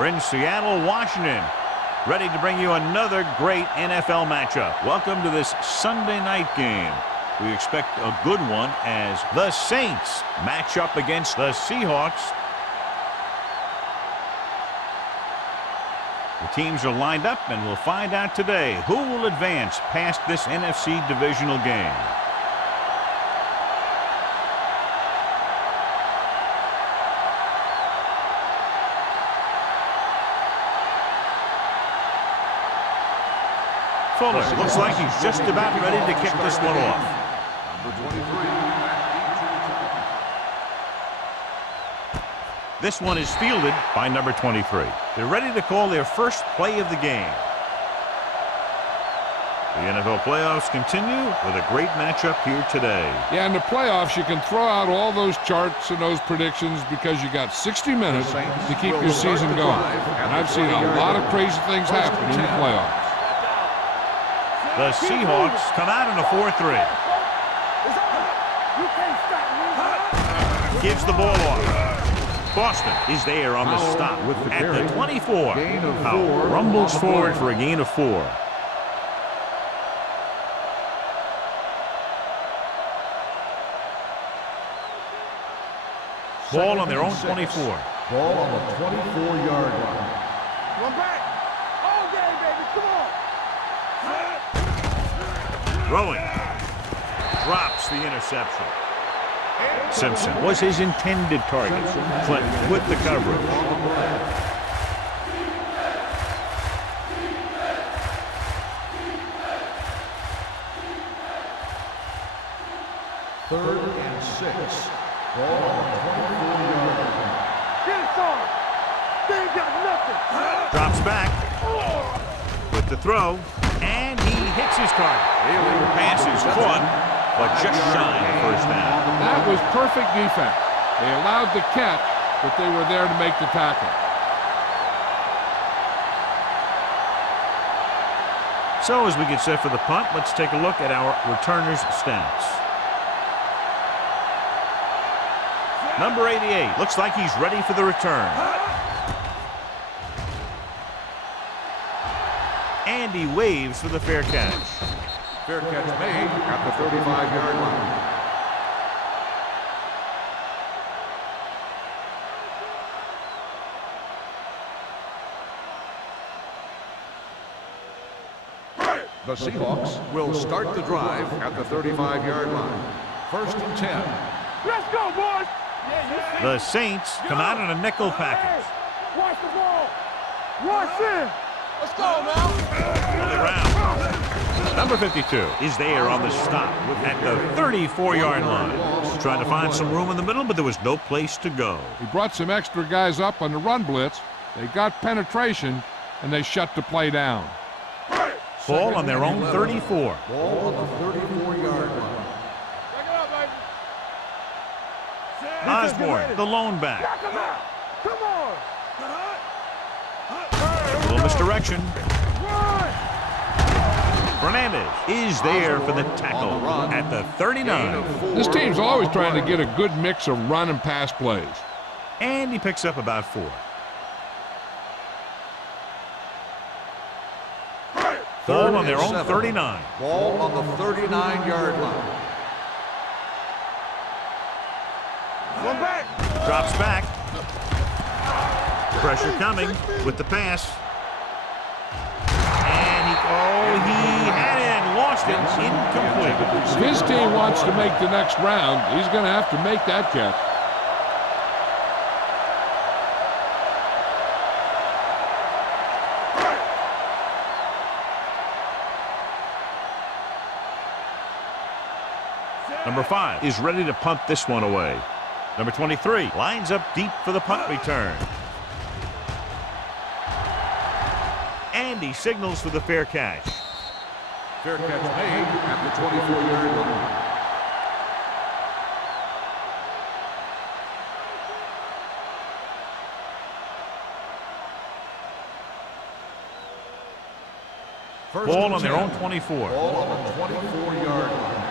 We're in Seattle, Washington, ready to bring you another great NFL matchup. Welcome to this Sunday night game. We expect a good one as the Saints match up against the Seahawks. The teams are lined up, and we'll find out today who will advance past this NFC divisional game. Fuller looks like he's just about ready to kick this one off. Number 23. This one is fielded by number 23. They're ready to call their first play of the game. The NFL playoffs continue with a great matchup here today. Yeah, in the playoffs, you can throw out all those charts and those predictions because you got 60 minutes to keep your season going. And I've seen a lot of crazy things happen in the playoffs. The Seahawks come out in a 4-3. Gives the ball off. Boston is there on the stop at the 24. Powell rumbles forward for a gain of 4. Ball on their own 24. Ball on the 24-yard line. One back. All game, baby. Come on. Throwing. Drops the interception. Simpson was his intended target. Clinton with the coverage. Third and 6. Ball on the 24-yard line. Get it on. They ain't got nothing. Drops back. With the throw. And he hits his target. Really? Pass is caught, but just shy of first down. That was perfect defense. They allowed the catch, but they were there to make the tackle. So as we get set for the punt, let's take a look at our returners' stats. Number 88 looks like he's ready for the return. And he waves for the fair catch. Fair catch made at the 35-yard line. The Seahawks will start the drive at the 35-yard line. First and 10. Let's go, boys. The Saints come out in a nickel package. Watch the ball. Watch in. Let's go, Another round. Number 52 is there on the stop at the 34-yard line. Trying to find some room in the middle, but there was no place to go. He brought some extra guys up on the run blitz. They got penetration, and they shut the play down. Ball on their own 34. Ball on the 34-yard line. Osborne, the lone back. Come on. A little misdirection. Fernandez is there for the tackle at the 39. This team's always trying to get a good mix of run and pass plays. And he picks up about 4. Ball on their own 39. Ball on the 39-yard line. One back. Drops back. Pressure coming with the pass. And he had it and lost it. Incomplete. If his team wants to make the next round, he's going to have to make that catch. Number 5 is ready to punt this one away. Number 23 lines up deep for the punt return. And he signals for the fair catch. Fair catch made at the 24-yard line. Ball on their own 24. Ball on the 24-yard line.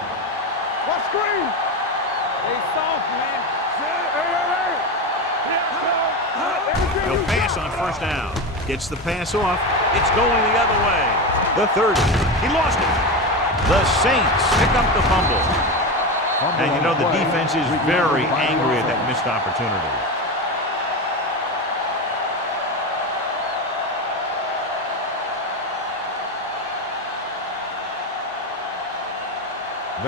What screen? They soft, man. Hey. He'll pass pass on first down. Gets the pass off. It's going the other way. The 30. He lost it. The Saints pick up the fumble. And you know the defense is very angry at that missed opportunity.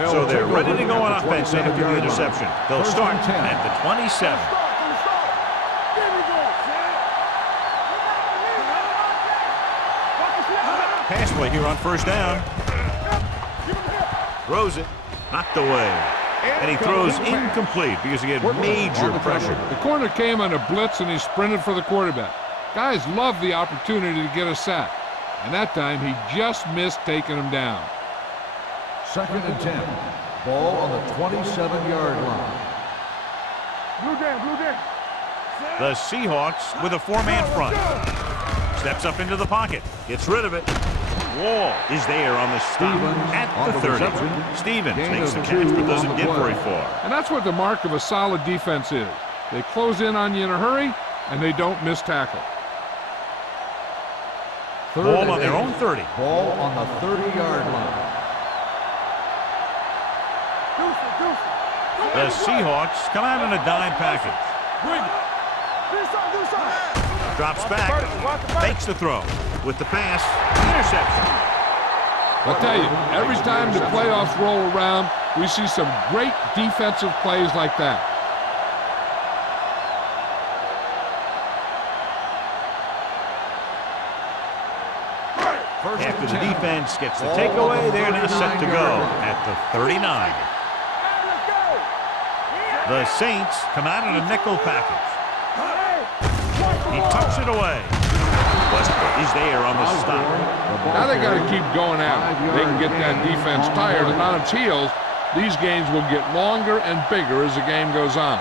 So they're ready to go on offense after the interception. They'll start at the 27. Pass play here on first down. Throws it. Knocked away. And he throws incomplete because he had major pressure. The corner came on a blitz and he sprinted for the quarterback. Guys love the opportunity to get a sack. And that time he just missed taking him down. 2nd and 10. Ball on the 27-yard line. The Seahawks with a 4-man front. Steps up into the pocket. Gets rid of it. Wall is there on the stop at the 30. Stevens makes the catch but doesn't get very far. And that's what the mark of a solid defense is. They close in on you in a hurry, and they don't miss tackle. Ball on their own 30. Ball on the 30-yard line. The Seahawks come out in a dime package. Drops back, makes the throw. With the pass, interception. I'll tell you, every time the playoffs roll around, we see some great defensive plays like that. After the defense gets the takeaway, they're now set to go at the 39. The Saints come out in a nickel package. He tucks it away. Westbrook is there on the stop. Now they got to keep going at it. They can get that defense tired and on its heels. These games will get longer and bigger as the game goes on.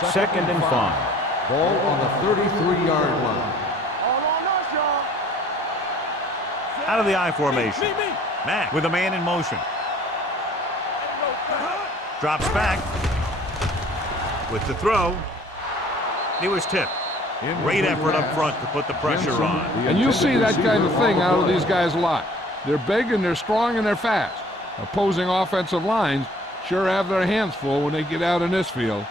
2nd and 5. Ball on the 33-yard line. Out of the I formation. Matt with a man in motion. Drops back. With the throw. He was tipped. Great effort up front to put the pressure on. And you see that kind of thing out of these guys a lot. They're big and they're strong and they're fast. Opposing offensive lines sure have their hands full when they get out in this field.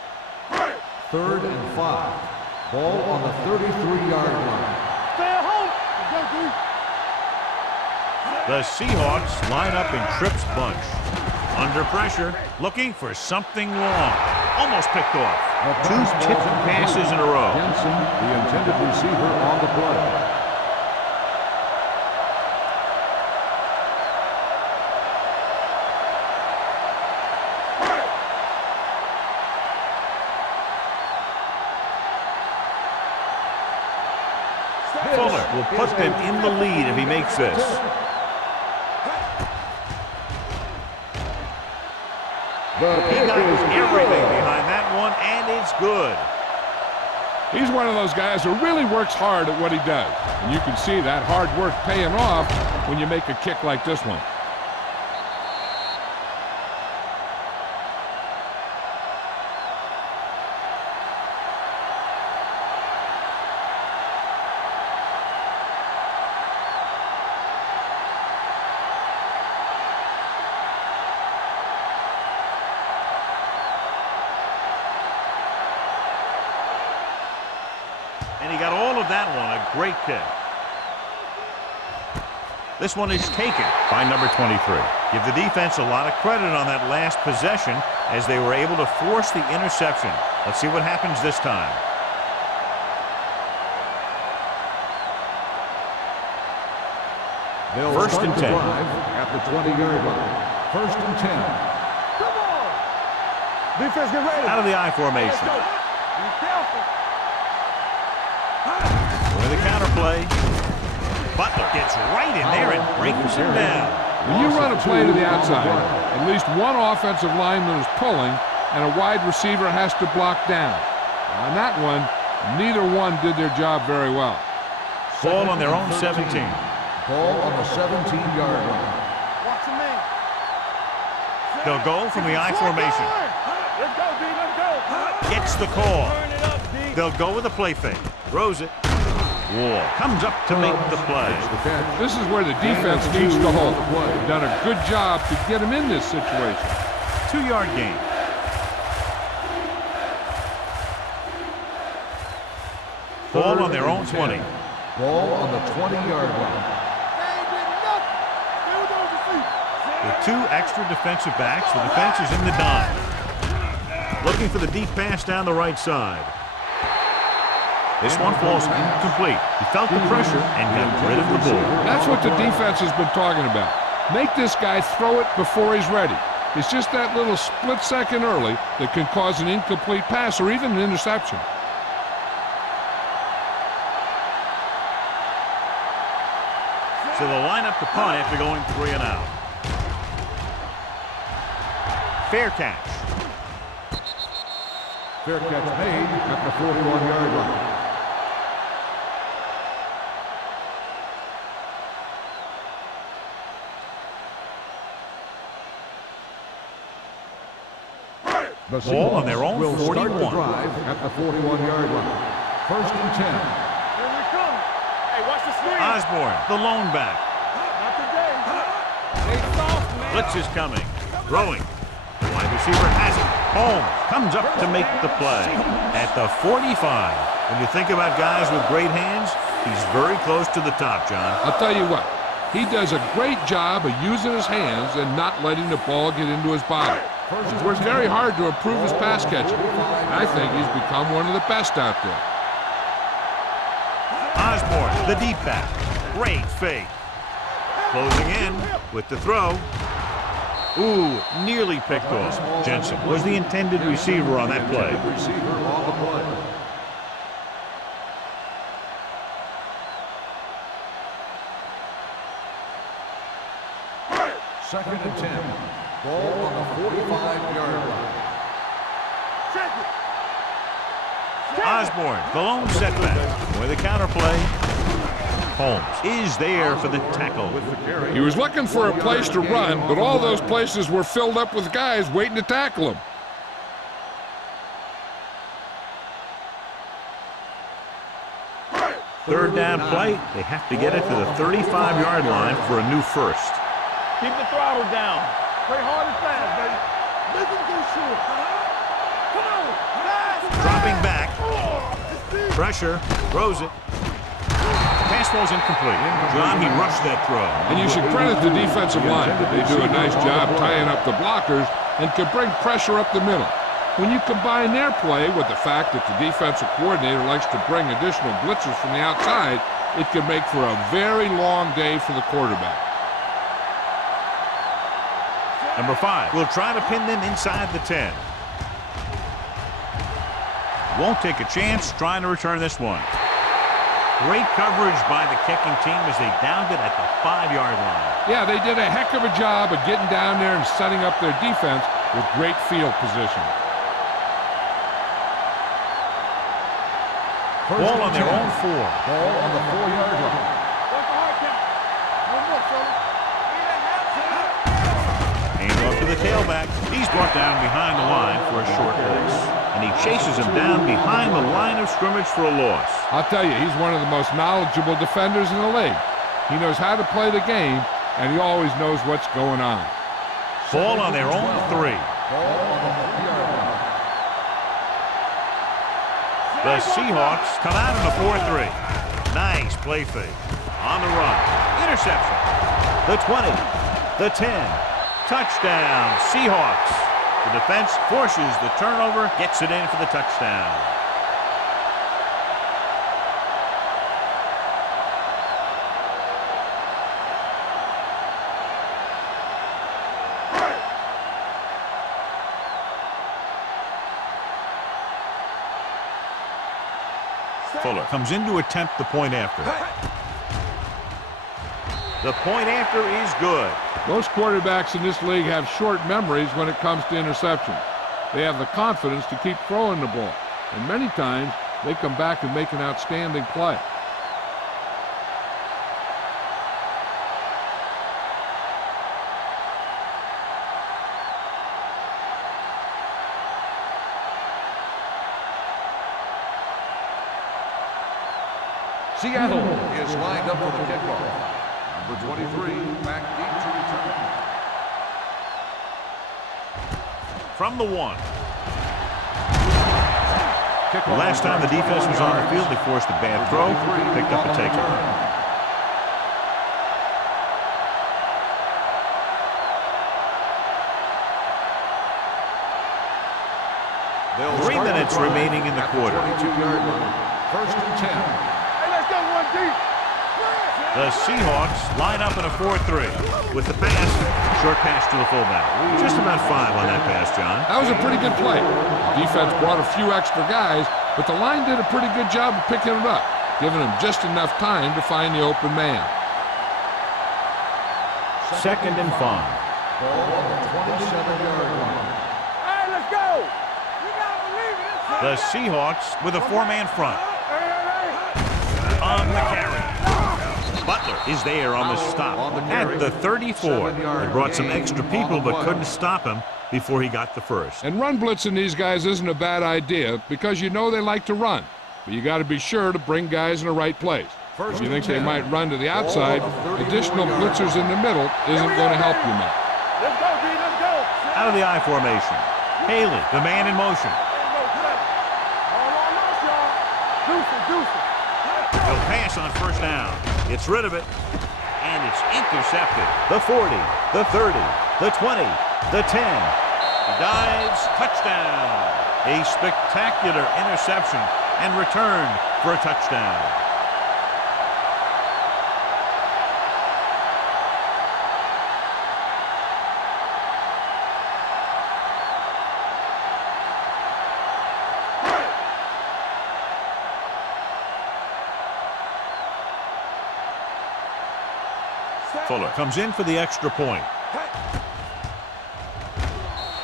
3rd and 5. Ball on the 33-yard line. The Seahawks line up in Tripp's bunch. Under pressure, looking for something long. Almost picked off. 2 tipped passes in a row. Jensen, the intended receiver, on the play. Fuller will put them in the lead if he makes this. He got everything behind that one, and it's good. He's one of those guys who really works hard at what he does. And you can see that hard work paying off when you make a kick like this one. And he got all of that one, a great kick. This one is taken by number 23. Give the defense a lot of credit on that last possession as they were able to force the interception. Let's see what happens this time. First and 10. At the 20-yard line. 1st and 10. Come on. Defense, get ready. Out of the I formation. Be careful. With a counter play. Butler gets right in there and brings him down. When you run a play to the outside, at least one offensive lineman is pulling and a wide receiver has to block down. On that one, neither one did their job very well. Ball on their own 17. Ball on the 17-yard line. Watch him in. They'll go from the I formation. Let's go, D. Let's go. Gets the call. They'll go with a play fake. Throws it. Wall comes up to make the play. This is where the defense needs to hold. They've done a good job to get him in this situation. 2-yard gain. Ball on their own 20. Ball on the 20-yard line. With 2 extra defensive backs, the defense is in the dime. Looking for the deep pass down the right side. This one falls incomplete. He felt the pressure and got rid of the ball. That's what the defense has been talking about. Make this guy throw it before he's ready. It's just that little split second early that can cause an incomplete pass or even an interception. So they'll line up the punt after going 3 and out. Fair catch. Fair catch made at the 41-yard line. The Ball on their own will 41. Start the drive at the 41-yard line. 1st and 10. Here we come. Hey, watch the screen. Osborne, the lone back. Not today. Stay soft, man. Blitz is coming. Throwing. The wide receiver has it. Holmes comes up to make the play. At the 45. When you think about guys with great hands, he's very close to the top, John. I'll tell you what, he does a great job of using his hands and not letting the ball get into his body. He's worked very hard to improve his pass catching. I think he's become one of the best out there. Osborne, the deep back. Great fake. Closing in with the throw. Ooh, nearly picked off. Jensen was the intended receiver on that play. Receiver on the play. Second and 10. Ball on the 45-yard line. Check it. Osborne, the lone setback. With the counterplay. Holmes is there for the tackle. He was looking for a place to run, but all those places were filled up with guys waiting to tackle him. Third down play. They have to get it to the 35-yard line for a new first. Keep the throttle down. Play hard and fast, baby. Make him get short. Come on. Fast. Dropping back. Pressure. Throws it. Pass ball's incomplete. John, he rushed that throw. And you should credit the defensive line. They do a nice job tying up the blockers and can bring pressure up the middle. When you combine their play with the fact that the defensive coordinator likes to bring additional blitzers from the outside, it can make for a very long day for the quarterback. Number 5 will try to pin them inside the 10. Won't take a chance trying to return this one. Great coverage by the kicking team as they downed it at the 5-yard line. Yeah, they did a heck of a job of getting down there and setting up their defense with great field position. Ball on their own 4. Ball on the 4-yard line. What's the hard count? One more, fella. Hand off to the tailback. He's brought down behind the line for a short pass. And he chases him down behind the line of scrimmage for a loss. I'll tell you, he's one of the most knowledgeable defenders in the league. He knows how to play the game, and he always knows what's going on. Ball on their own 3. Ball on the 4-yard line. The Seahawks come out in the 4-3. Nice play fake. On the run. Interception. The 20. The 10. Touchdown, Seahawks. The defense forces the turnover, gets it in for the touchdown. Fuller comes in to attempt the point after. The point after is good. Most quarterbacks in this league have short memories when it comes to interceptions. They have the confidence to keep throwing the ball, and many times they come back and make an outstanding play. Seattle is lined up for the kickoff. Number 23, back deep to return. From the 1. The last time the defense was on the field, they forced a bad throw, picked up a takeaway. Three minutes remaining in the quarter. 22-yard line. First and 10. Hey, let's go one deep. The Seahawks line up in a 4-3. With the pass, short pass to the fullback. Just about 5 on that pass, John. That was a pretty good play. The defense brought a few extra guys, but the line did a pretty good job of picking it up, giving them just enough time to find the open man. Second and 5. Ball on the 27-yard line. Hey, let's go. You gotta believe it. The Seahawks with a 4-man front. On the carry. Butler is there on the stop at the 34. They brought some extra people but couldn't stop him before he got the first. And run blitzing these guys isn't a bad idea because you know they like to run. But you got to be sure to bring guys in the right place. If you think they might run to the outside, additional blitzers in the middle isn't going to help you much. Let's go, D. Let's go. Out of the I formation. Haley, the man in motion. He'll pass on first down. Gets rid of it. And it's intercepted. The 40, the 30, the 20, the 10. He dives, touchdown. A spectacular interception and return for a touchdown. Fuller comes in for the extra point.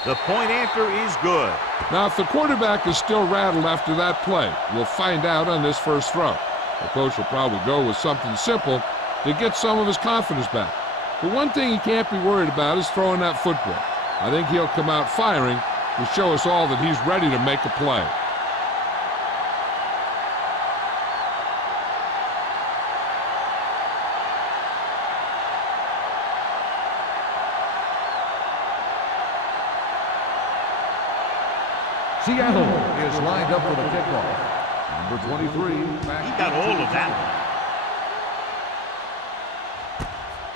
The point after is good. Now, if the quarterback is still rattled after that play, we'll find out on this first throw. The coach will probably go with something simple to get some of his confidence back. But one thing he can't be worried about is throwing that football. I think he'll come out firing to show us all that he's ready to make a play. Seattle is lined up for the kickoff. Number 23. He got hold of that one.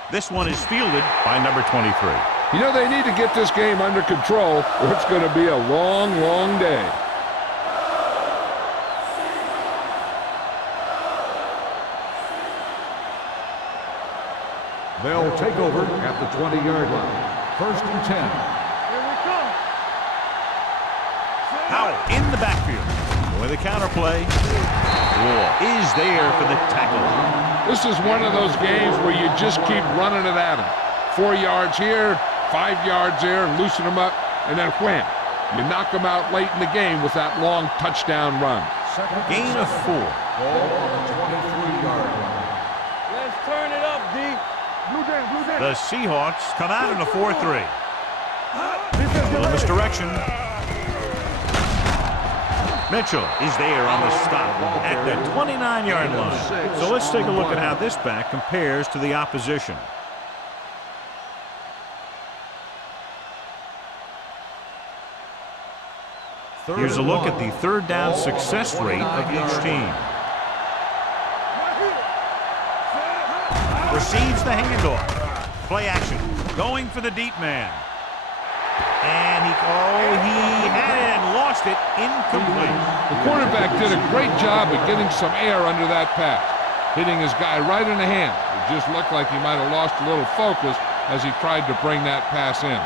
This one is fielded by number 23. You know, they need to get this game under control or it's going to be a long, long day. They'll take over at the 20-yard line. First and 10. Here we come. Howell in the backfield. With a counter play. Wall is there for the tackle. This is one of those games where you just keep running it at him. 4 yards here, 5 yards there, and loosen them up, and then wham. You knock them out late in the game with that long touchdown run. Gain of 4. Ball on the 23-yard line. Let's turn it up, D. Blue Jays, Blue Jays. The Seahawks come out in a 4-3. Little misdirection. Mitchell is there on the stop at the 29-yard line. So let's take a look at how this back compares to the opposition. Here's a look at the third down success rate of each team. Receives the handoff. Play action. Going for the deep man. And he had it and lost it. Incomplete. The quarterback did a great job of getting some air under that pass, hitting his guy right in the hand. It just looked like he might have lost a little focus as he tried to bring that pass in.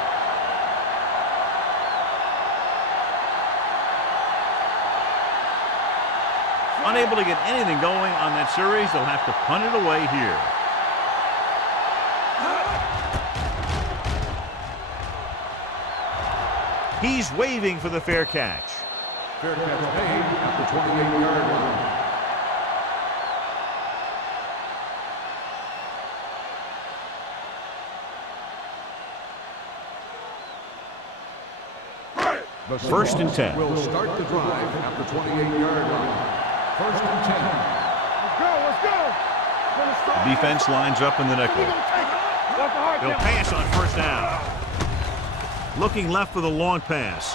Unable to get anything going on that series, they'll have to punt it away here. He's waving for the fair catch. Fair catch made at the 28-yard line. The First and 10. Will start the drive at the 28-yard line. First and 10. Let's go, let's go. The defense lines up in the nickel. He'll pass on first down. Looking left for the long pass.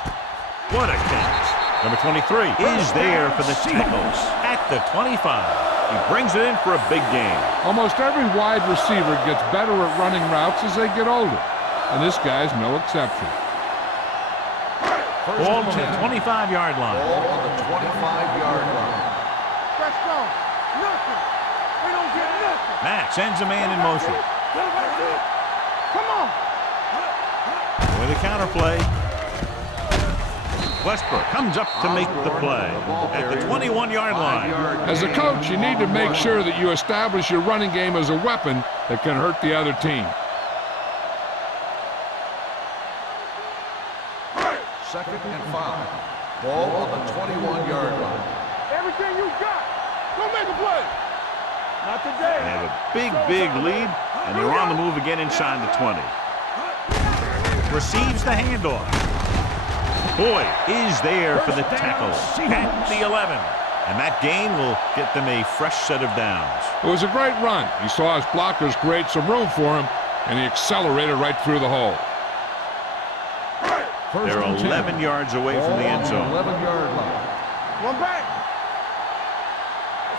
What a catch. Number 23 is there for the tackles at the 25. He brings it in for a big gain. Almost every wide receiver gets better at running routes as they get older, and this guy's no exception. Ball to the 25-yard line. Ball on the 25-yard line. Fresh strong. Nothing. We don't get nothing. Matt sends a man in motion. Come on. With a counter play. Westbrook comes up to make the play at the 21-yard line. As a coach, you need to make sure that you establish your running game as a weapon that can hurt the other team. Second and 5. Ball on the 21-yard line. Everything you got. Go make a play. Not today. They have a big lead, and they're on the move again inside the 20. Receives the handoff. Boyd is there for the tackle at the 11. And that gain will get them a fresh set of downs. It was a great run. He saw his blockers create some room for him, and he accelerated right through the hole. They're 11 yards away from the end zone. 11-yard line. One back.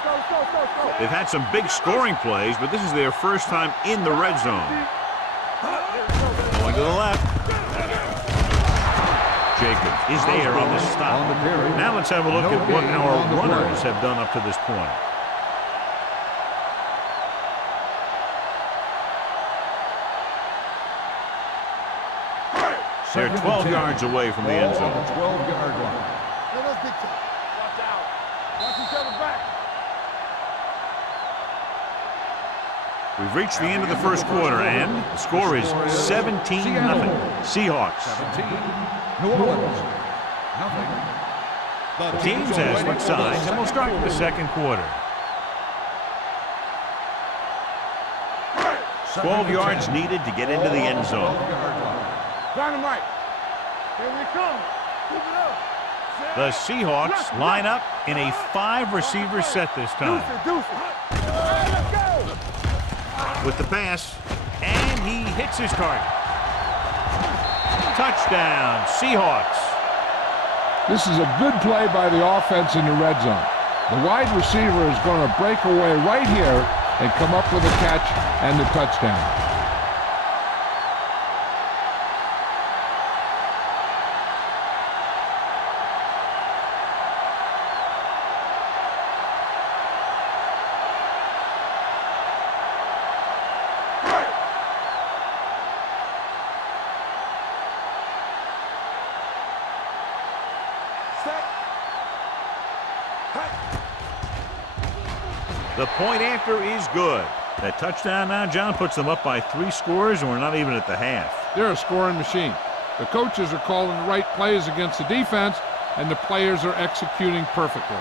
Let's go. They've had some big scoring plays, but this is their first time in the red zone. Going to the left. Jacobs is there on the stop. Now let's have a look at what our runners have done up to this point. They're 12 yards away from the end zone. 12-yard line. Watch out. Watch each other back. We've reached the end of the first quarter, and the score is 17-0. Seahawks. 17. New Orleans. Nothing. The teams have switched sides, and we'll start the second quarter. 12 yards needed to get into the end zone. Dynamite. Here we come. Keep it up. The Seahawks line up in a 5-receiver set this time. Deuce it. Let's go. With the pass, and he hits his target. Touchdown, Seahawks. This is a good play by the offense in the red zone. The wide receiver is going to break away right here and come up with a catch and the touchdown. The point after is good. That touchdown now, John, puts them up by 3 scores, and we're not even at the half. They're a scoring machine. The coaches are calling the right plays against the defense, and the players are executing perfectly.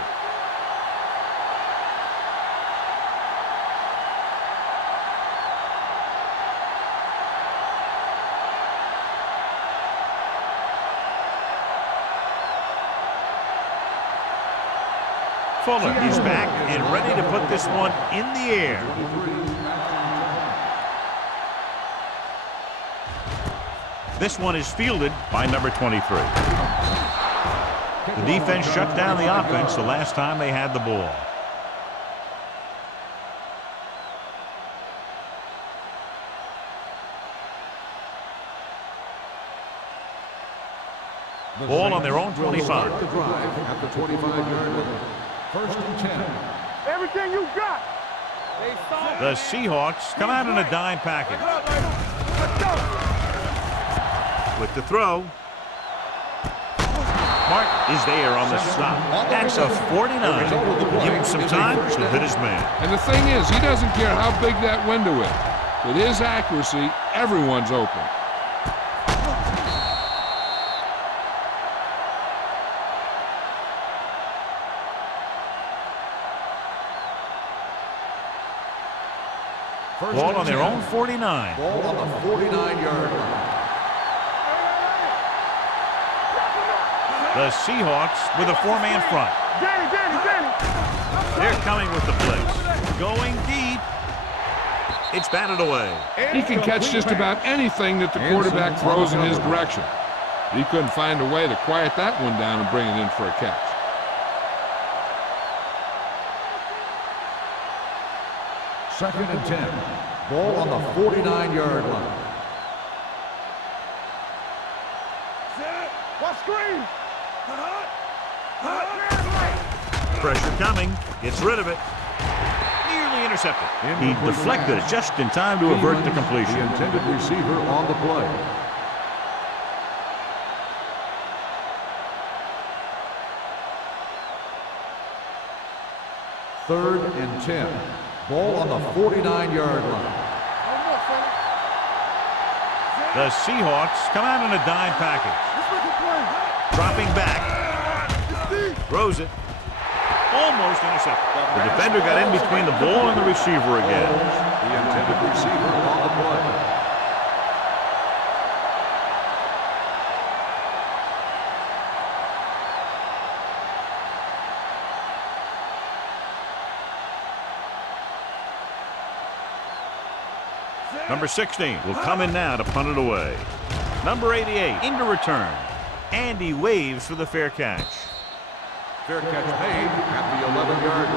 Fuller is back and ready to put this one in the air. This one is fielded by number 23. The defense shut down the offense the last time they had the ball. Ball on their own 25. The drive at the 25-yard line. First and 10. Everything you got. The Seahawks come out in a dime package. Let's go. With the throw. Martin is there on the stop. That's a 49. Give him some time to hit his man. And the thing is, he doesn't care how big that window is. With his accuracy, everyone's open. Ball on their own 49. Ball on the 49-yard line. The Seahawks with a 4-man front. Danny. They're coming with the blitz. Going deep. It's batted away. He can catch just about anything that the quarterback throws in his direction. He couldn't find a way to quiet that one down and bring it in for a catch. Second and 10. Ball on the 49-yard line. What screen? Pressure coming. Gets rid of it. Nearly intercepted. He deflected it just in time to avert the completion. The intended receiver on the play. Third and 10. Ball on the 49-yard line. The Seahawks come out in a dime package. Dropping back. Throws it. Almost intercepted. The defender got in between the ball and the receiver again. The intended receiver on the play. Number 16 will come in now to punt it away. Number 88 into return. And he waves for the fair catch. Fair catch made at the 11-yard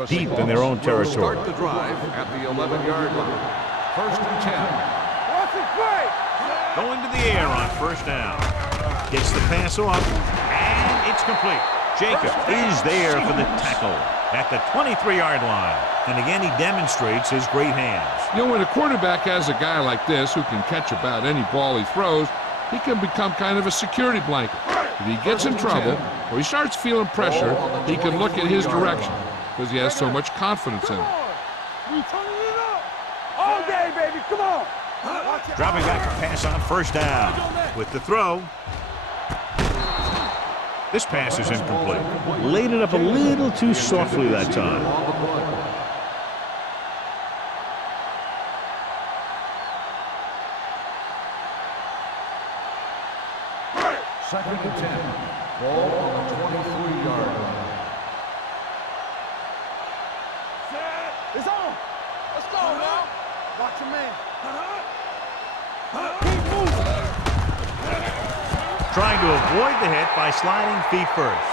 line. Deep in their own territory. Start the drive at the 11-yard line. First and 10. Going to the air on first down. Gets the pass off, and it's complete. Jacob is there for the tackle at the 23-yard line. And again, he demonstrates his great hands. You know, when a quarterback has a guy like this who can catch about any ball he throws, he can become kind of a security blanket. If he gets in trouble or he starts feeling pressure, he can look in his direction because he has so much confidence in him. We turning it up. All day, baby. Come on. Dropping back to pass on first down. With the throw. This pass is incomplete. Laid it up a little too softly that time. Second and 10. Ball on the 23-yard line. It's on. Let's go now. Watch your man. Trying to avoid the hit by sliding feet first.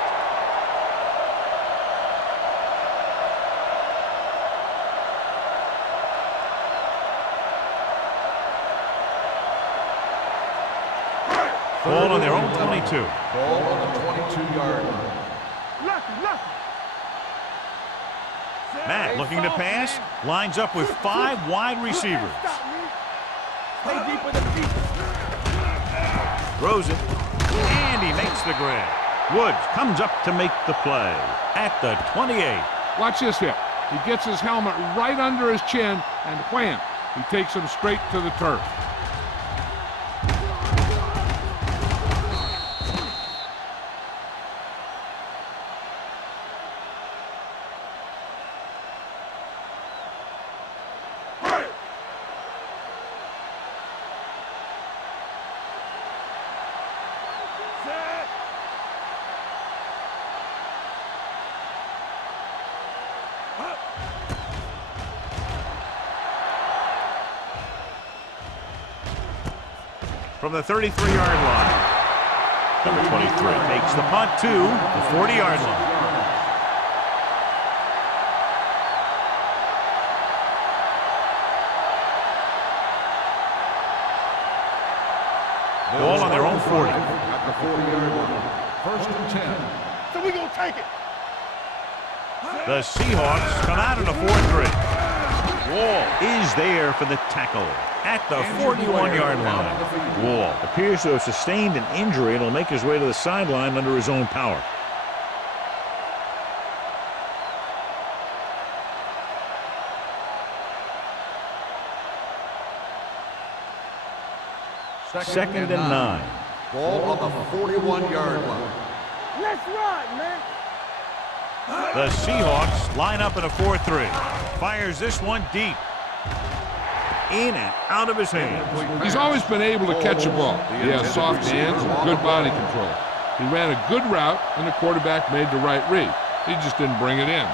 Ball on their own 22. Ball on the 22-yard line. Matt looking to pass. Lines up with 5 wide receivers. Stay deep with the feet. Throws it. And he makes the grab. Woods comes up to make the play at the 28. Watch this hit. He gets his helmet right under his chin, and wham, he takes him straight to the turf. From the 33-yard line. Number 23 takes the punt to the 40-yard line. Ball on their own 40. At the 40-yard line. First and 10. So we gonna take it. The Seahawks come out in a 4-3. Wall is there for the tackle at the 41-yard line. Wall appears to have sustained an injury and will make his way to the sideline under his own power. Second and 9. Ball on the 41-yard line. Let's run, man. The Seahawks line up in a 4-3. Fires this one deep. in and out of his hands. He's always been able to catch a ball. He has soft hands and good body control. He ran a good route, and the quarterback made the right read. He just didn't bring it in.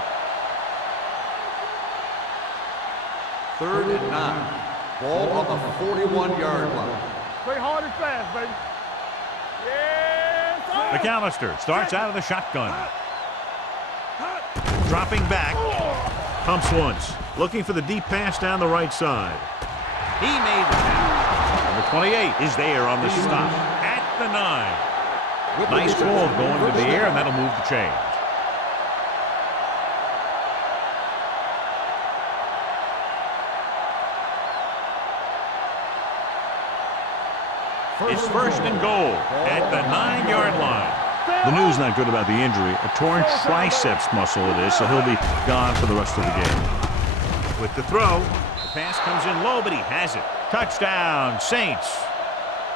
3rd and 9. Ball on the 41-yard line. Play hard and fast, baby. Yes, sir. McAllister starts out of the shotgun. Dropping back. Pumps once. Looking for the deep pass down the right side. He made the catch. Number 28 is there on the stop at the 9. Nice ball going to the air, and that'll move the chains. It's 1st and goal at the 9-yard line. The news not good about the injury. A torn triceps muscle it is, so he'll be gone for the rest of the game. With the throw, the pass comes in low, but he has it. Touchdown, Saints.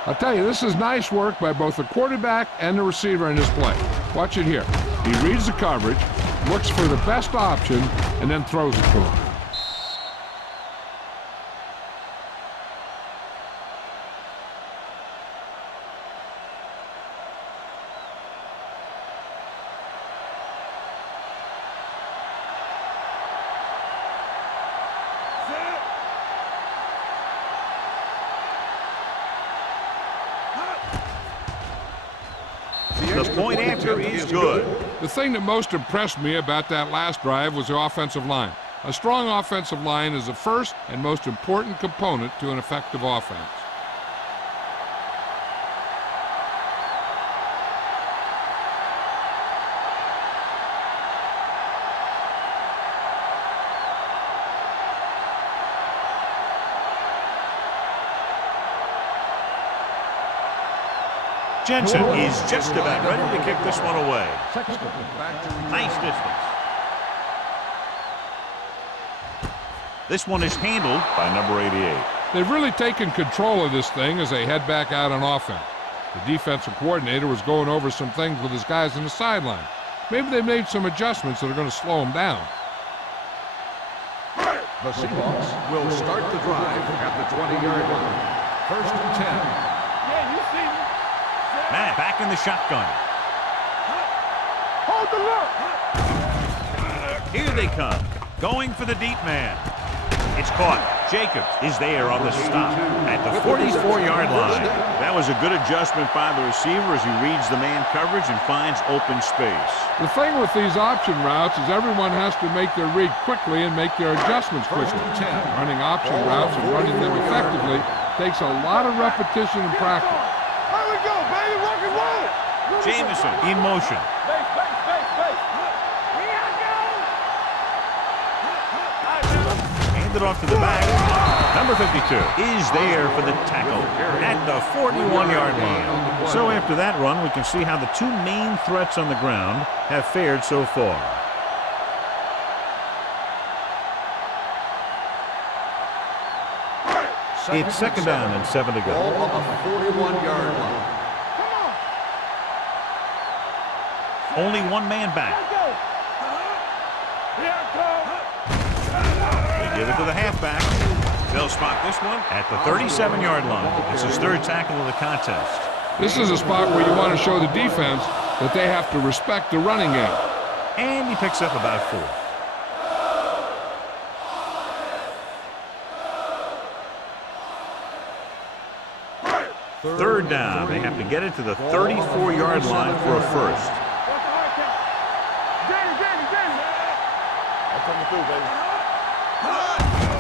I'll tell you, this is nice work by both the quarterback and the receiver in this play. Watch it here. He reads the coverage, looks for the best option, and then throws it to him. The point after is good. The thing that most impressed me about that last drive was the offensive line. A strong offensive line is the first and most important component to an effective offense. Jensen is just about ready to kick this one away. Nice distance. This one is handled by number 88. They've really taken control of this thing as they head back out on offense. The defensive coordinator was going over some things with his guys on the sideline. Maybe they made some adjustments that are going to slow them down. The Seahawks will start the drive at the 20-yard line. 1st and 10. Yeah, you see me. Matt back in the shotgun. Hold the look. Here they come. Going for the deep man. It's caught. Jacobs is there on the stop at the 44-yard line. That was a good adjustment by the receiver as he reads the man coverage and finds open space. The thing with these option routes is everyone has to make their read quickly and make their adjustments quickly. Running option routes and running them effectively takes a lot of repetition and practice. Here we go, baby. Rock and roll. Jameson in motion. Base, base, base, base. Here I go. Handed off to the back. Number 52 is there for the tackle at the 41-yard line. So after that run, we can see how the two main threats on the ground have fared so far. It's 2nd down and 7 to go. Ball on the 41-yard line. Only one man back. They give it to the halfback. They'll spot this one at the 37-yard line. It's his 3rd tackle of the contest. This is a spot where you want to show the defense that they have to respect the running game. And he picks up about 4. Third down. They have to get it to the 34-yard line for a first.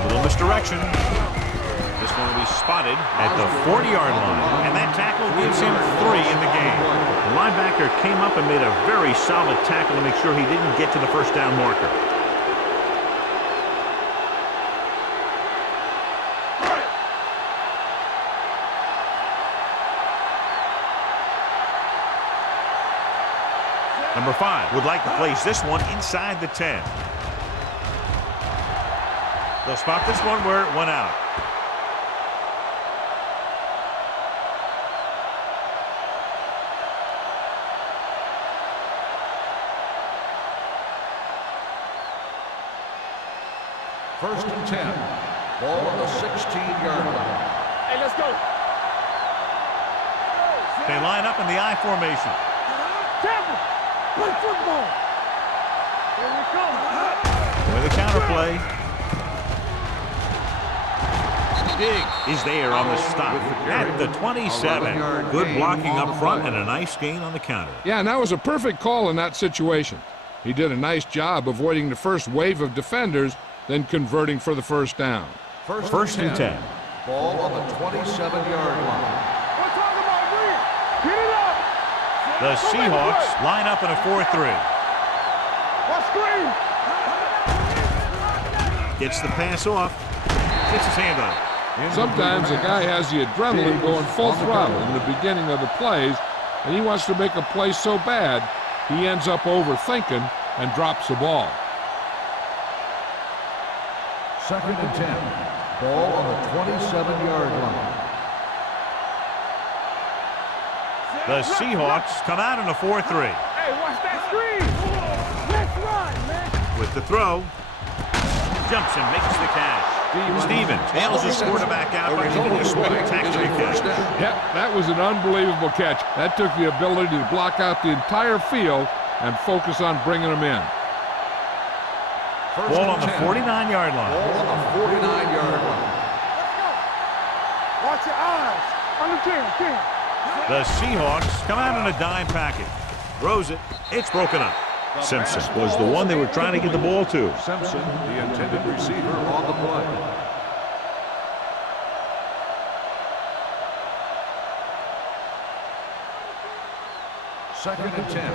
Little misdirection. This one will be spotted at the 40-yard line. And that tackle gives him 3 in the game. The linebacker came up and made a very solid tackle to make sure he didn't get to the first down marker. Number 5 would like to place this one inside the 10. They'll spot this one where it went out. First and 10. Ball on the 16-yard line. Hey, let's go. They line up in the I formation. Tampa, play football. Here we come. With a counter play. Dig is there on the stop at the 27. Good blocking up front and a nice gain on the counter. Yeah, and that was a perfect call in that situation. He did a nice job avoiding the first wave of defenders, then converting for the first down. First and 10. Ball on the 27-yard line. We're talking about Green. Get it up. The Seahawks line up in a 4-3. Watch screen. Gets the pass off. Gets his hand on it. Sometimes a guy has the adrenaline going full throttle in the beginning of the plays, and he wants to make a play so bad, he ends up overthinking and drops the ball. Second and 10. Ball on the 27-yard line. The Seahawks come out in a 4-3. Hey, watch that screen. Let's run, man. With the throw. Jumps and makes the catch. Stevens tails his quarterback out by making a spectacular catch. Yep, that was an unbelievable catch. That took the ability to block out the entire field and focus on bringing them in. Ball on the 49-yard line. Ball on the 49-yard line. Watch your eyes. On the 10. The Seahawks come out in a dime package. Throws it. It's broken up. Simpson was the one they were trying to get the ball to. Simpson, the intended receiver on the play. Second and 10.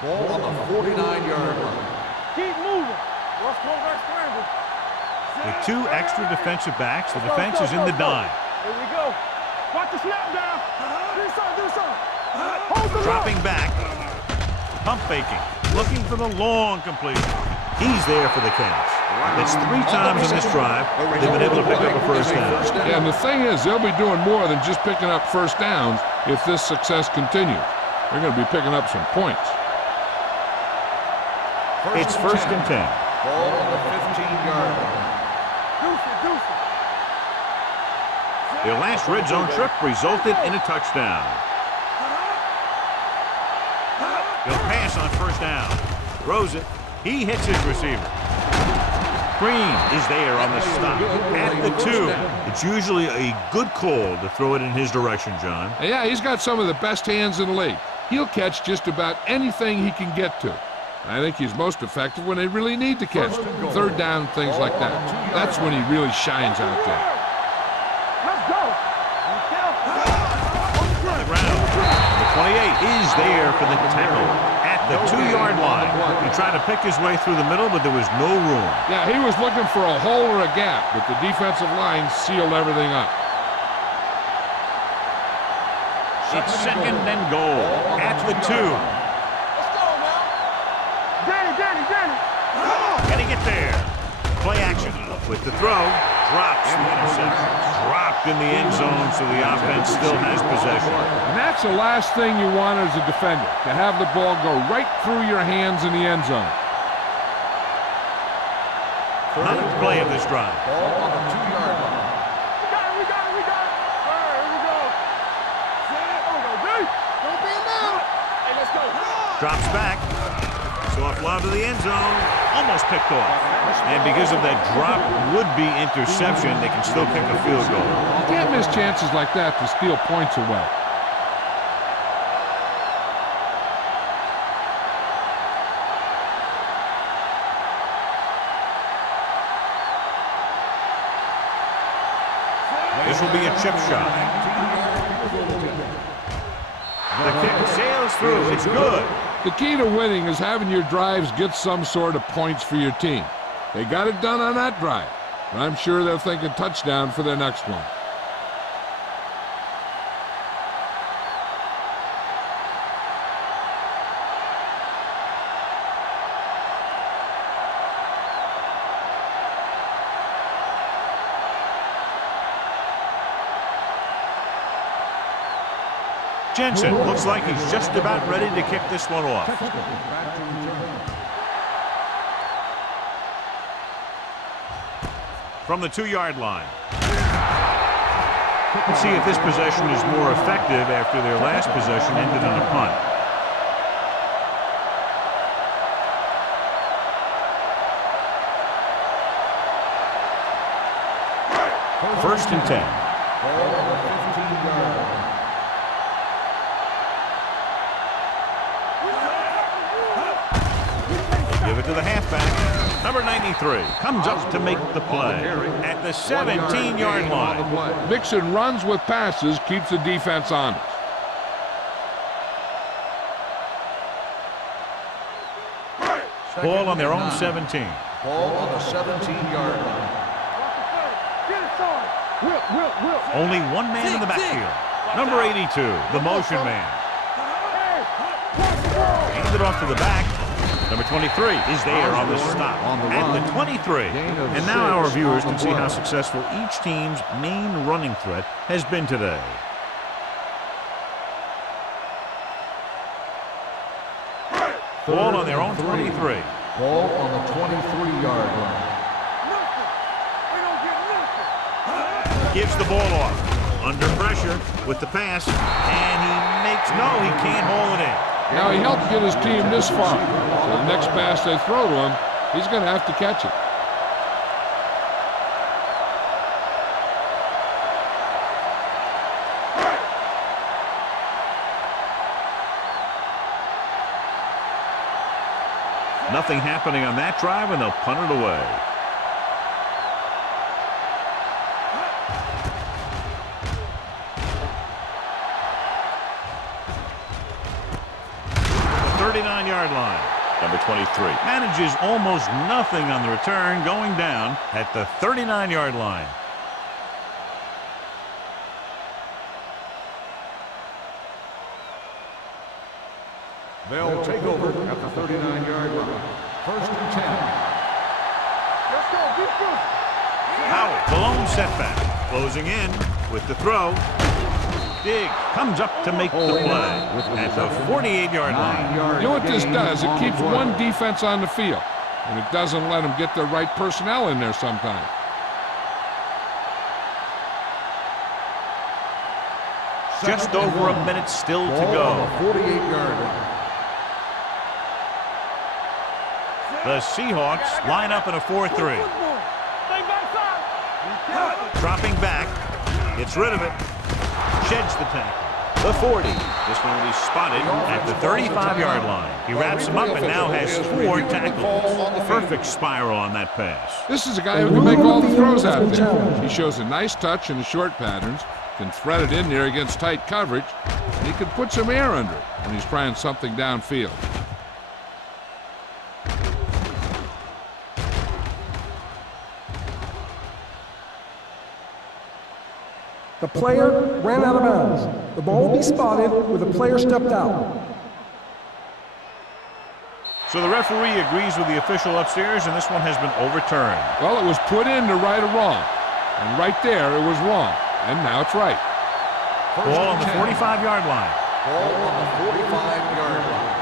Ball on the 49-yard line. Keep moving. Watch quarterback scramble. With two extra defensive backs, the defense is in the dime. Here we go. Watch the snap down. Do something. Hold the Dropping back. Pump faking. Looking for the long completion. He's there for the catch. It's 3 times in this drive they've been able to pick up a first down. Yeah, and the thing is, they'll be doing more than just picking up first downs if this success continues. They're going to be picking up some points. It's first and 10. Ball on the 15-yard line. Deuce it. Their last red zone trip resulted in a touchdown. He'll pass on first down. Throws it. He hits his receiver. Green is there on the stop at the 2. It's usually a good call to throw it in his direction, John. Yeah, he's got some of the best hands in the league. He'll catch just about anything he can get to. I think he's most effective when they really need to catch. Third down, things like that. That's when he really shines out there. Let's go. On the ground. The 28 is there for the tackle at the 2-yard line. He tried to pick his way through the middle, but there was no room. Yeah, he was looking for a hole or a gap, but the defensive line sealed everything up. It's second and goal at the 2. Let's go, man. Danny. Can he get there? Play action with the throw. Drops the interception. Dropped in the end zone, so the offense still has possession. And that's the last thing you want as a defender, to have the ball go right through your hands in the end zone. Ninth play of this drive. Ball on the 2-yard line. We got it. All right, here we go. Don't be now. Hey, let's go. Drops back. Soft lob to the end zone. Almost picked off. And because of that drop would-be interception, they can still kick a field goal. You can't miss chances like that to steal points away. This will be a chip shot. The kick sails through. It's good. The key to winning is having your drives get some sort of points for your team. They got it done on that drive, and I'm sure they're thinking touchdown for their next one. Jensen looks like he's just about ready to kick this one off. from the 2-yard line. Let's see if this possession is more effective after their last possession ended in a punt. First and 10. Give it to the halfback. Number 93 comes up to make the play at the 17-yard line. Mixon runs with passes, keeps the defense honest. Ball on their own 17. Ball on the 17-yard line. Only one man in the backfield. Number 82, the motion man. Hands it off to the back. Number 23 is there on the stop at the 23. And now our viewers can see how successful each team's main running threat has been today. Ball on their own 23. Ball on the 23-yard line. Gives the ball off. Under pressure with the pass. And he makes, no, he can't hold it in. Now he helped get his team this far. So the next pass they throw to him, he's going to have to catch it. Nothing happening on that drive, and they'll punt it away. The 39-yard line. Number 23 manages almost nothing on the return, going down at the 39-yard line. They'll take over at the 39-yard line. First and 10. Let's go. Be good. Howard, the lone setback. Closing in with the throw. Diggs comes up to make the play at the 48-yard line. You know what this does? It keeps one defense on the field, and it doesn't let them get the right personnel in there sometimes. Just over a minute still to go. 48-yard line. The Seahawks line up in a 4-3. Dropping back. Gets rid of it. Sheds the tackle. The 40. This one will be spotted at the 35-yard line. He wraps him up and now has 4 tackles. Perfect spiral on that pass. This is a guy who can make all the throws out there. He shows a nice touch in the short patterns, can thread it in there against tight coverage, and he can put some air under it when he's trying something downfield. The player ran out of bounds. The ball will be spotted where the player stepped out. So the referee agrees with the official upstairs, and this one has been overturned. Well, it was put in to right a wrong, and right there it was wrong, and now it's right. Ball on the 45-yard line. Ball on the 45-yard line.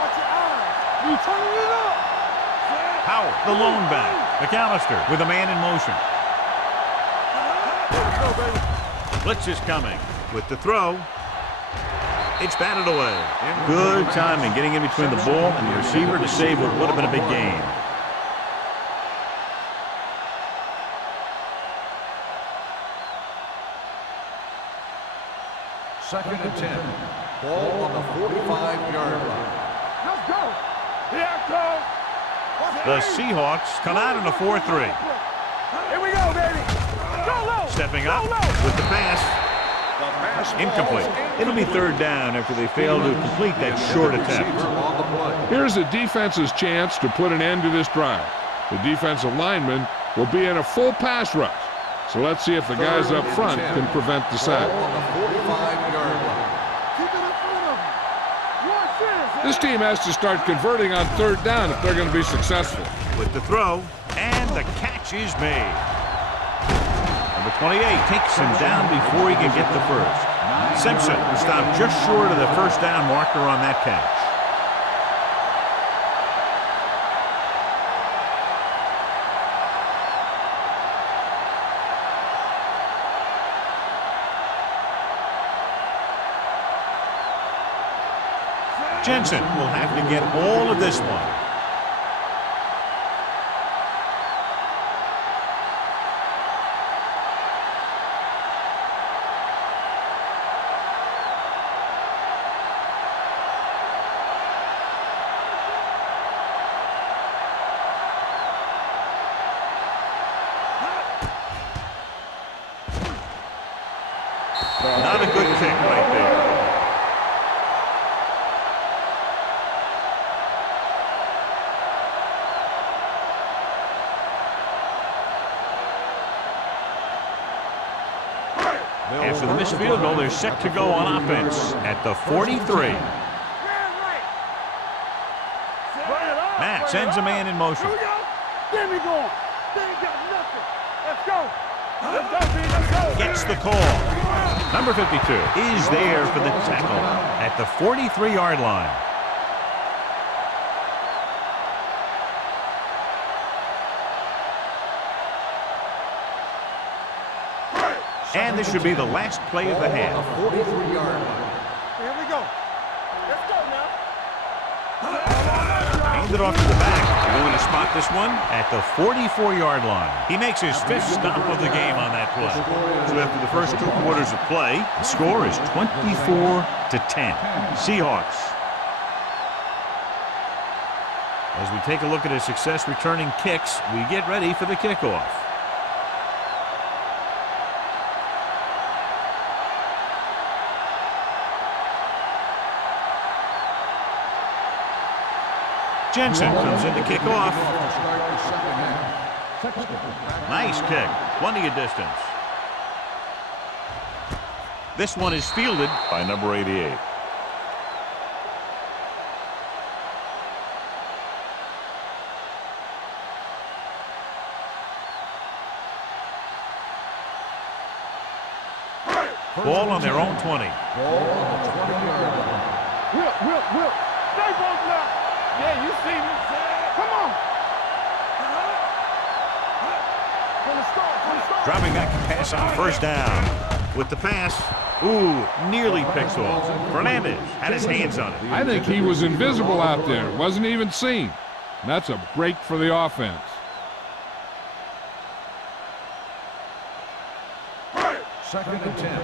Watch your eyes. You turning it up. Howard, the lone back. McAllister with a man in motion. Go, baby. Blitz is coming with the throw. It's batted away. Good timing getting in between the ball and the receiver to save what would have been a big gain. Second and 10. Ball on the 45-yard line. Let's go. Here it comes. The Seahawks come out in a 4-3. Here we go, baby. Go low. Stepping up with the pass. Incomplete. It'll be third down after they fail to complete that short attempt. Here's the defense's chance to put an end to this drive. The defensive lineman will be in a full pass rush. So let's see if the guys up front can prevent the sack. This team has to start converting on third down if they're going to be successful. With the throw, and the catch is made. Number 28 takes him down before he can get the first. Simpson stopped just short of the first down marker on that catch. Jensen will have to get all of this one. Not a good kick right there. After the missed field goal, they're set to go on offense at the 43. Matt sends a man in motion. Get me going. They ain't got nothing. Let's go. Let's go, B. Let's go. Gets the call. Number 52 is there for the tackle at the 43-yard line. And this should be the last play of the half. 43-yard line. Here we go. Let's go now. Hand it off to the back. They're going to spot this one at the 44-yard line. He makes his 5th stop of the game on that play. So after the first 2 quarters of play, the score is 24-10. Seahawks. As we take a look at his success returning kicks, we get ready for the kickoff. Jensen comes in to kick off. Nice kick. Plenty of distance. This one is fielded by number 88. Ball on their own 20. Ball on the 20-yard line. Whip. Stay both now. Yeah, you see me. Come on. From the start. Dropping back to pass on first down. With the pass, nearly picked off. Fernandez had his hands on it. I think he was invisible out there. Wasn't even seen. And that's a break for the offense. Second and 10.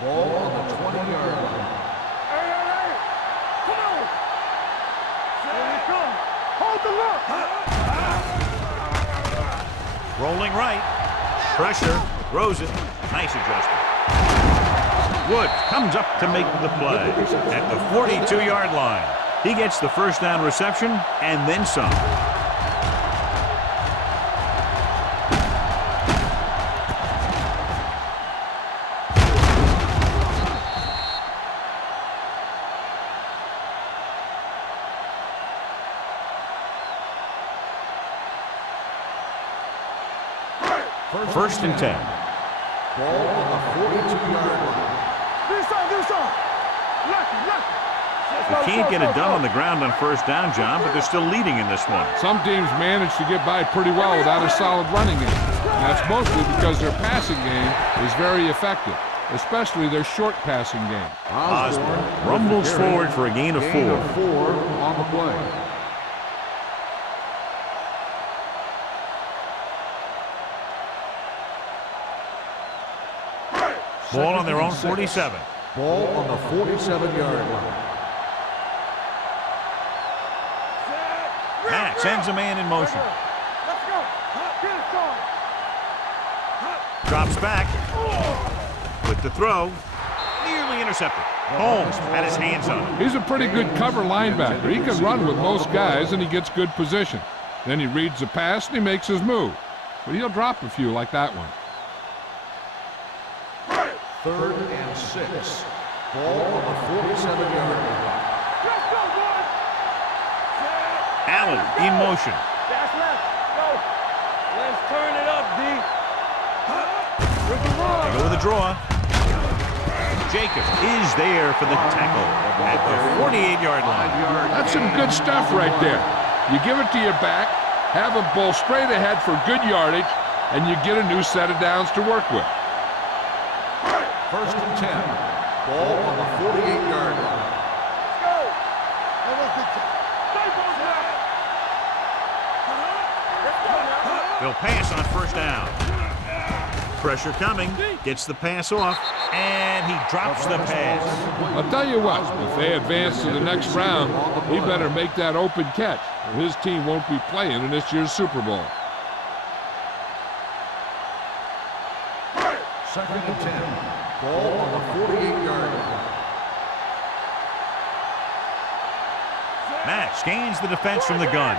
Ball on the 20-yard line. Hey. Come on. Here we come. Hold the look. Rolling right. Pressure. Throws it. Nice adjustment. Woods comes up to make the play at the 42-yard line. He gets the first down reception and then some. First and 10. Ball on the 42-yard line. Do something. Lucky. We can't get it done on the ground on first down, John, but they're still leading in this one. Some teams manage to get by pretty well without a solid running game. And that's mostly because their passing game is very effective, especially their short passing game. Osborne rumbles forward for a gain of 4. Gain of 4 on the play. Ball on their own 47. Ball on the 47-yard line. Matt sends a man in motion. Let's go. Get it going. Drops back. With the throw. Nearly intercepted. Holmes had his hands on it. He's a pretty good cover linebacker. He can run with most guys, and he gets good position. Then he reads the pass, and he makes his move. But he'll drop a few like that one. 3rd and 6. Ball on the 47-yard line. Let's go, boys. Allen in motion. That's left. Go. Let's turn it up, D. With the run. They go with a draw. Jacobs is there for the tackle at the 48-yard line. That's some good stuff right there. You give it to your back, have him pull straight ahead for good yardage, and you get a new set of downs to work with. First and 10. Ball on the 48-yard line. Let's go. They'll pass on first down. Pressure coming, gets the pass off, and he drops the pass. I'll tell you what, if they advance to the next round, he better make that open catch, or his team won't be playing in this year's Super Bowl. 2nd and 10. Ball on the 48-yard line. Matt gains the defense from the gun.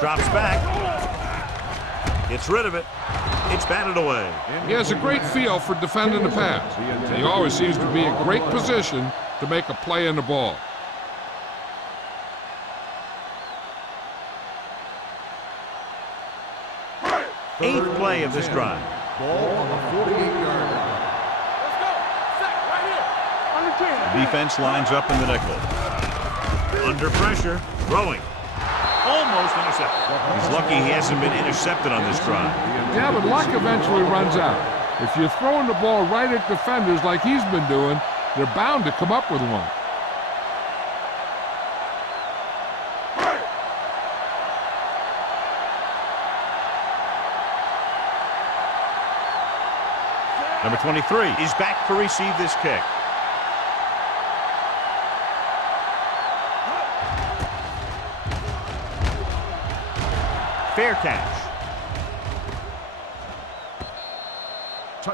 Drops back. Gets rid of it. It's batted away. He has a great feel for defending the pass. He always seems to be in great position to make a play in the ball. Eighth play of this drive. Ball on the 48-yard line. The defense lines up in the nickel. Under pressure, throwing. Almost intercepted. He's lucky he hasn't been intercepted on this drive. Yeah, but luck eventually runs out. If you're throwing the ball right at defenders like he's been doing, they're bound to come up with one. Number 23 is back to receive this kick. Fair catch.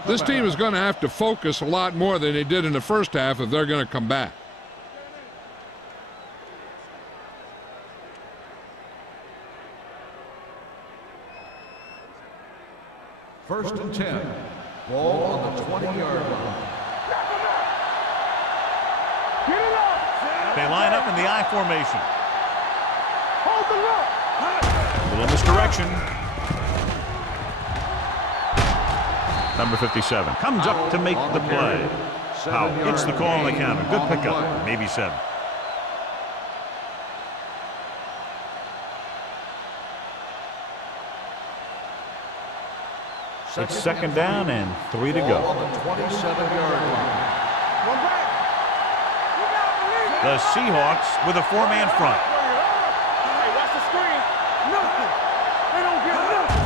This team is going to have to focus a lot more than they did in the first half if they're going to come back. First and 10. Ball on the 20-yard line. They line up in the I formation. Hold the look. A little misdirection. Number 57 comes up to make the play. Powell hits the call on the counter. Good pickup. Maybe 7. It's 2nd down and 3 to Ball go. on the 27-yard line. The Seahawks with a 4-man front. Hey, watch the screen. Nothing. They don't get nothing.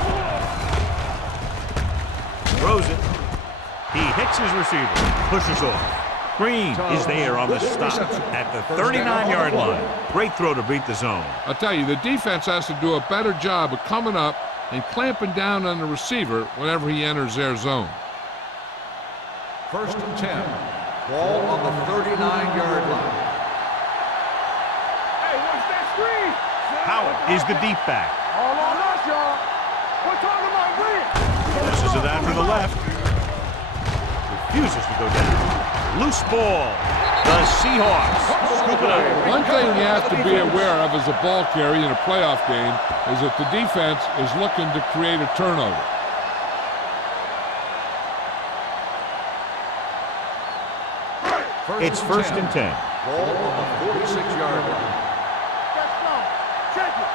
Throws it. He hits his receiver. Pushes off. Green is there on the stop at the 39-yard line. Great throw to beat the zone. I'll tell you, the defense has to do a better job of coming up and clamping down on the receiver whenever he enters their zone. First and 10. Ball on the 39-yard line. Hey, watch that screen. Howard is the deep back. All on us, y'all. We're talking about win. Passes it out to the left. Refuses to go down. Loose ball. The Seahawks scoop it up. One thing you have to be aware of as a ball carrier in a playoff game is that the defense is looking to create a turnover. It's 1st and 10. Ball on the 46-yard line. Let's go. Check it.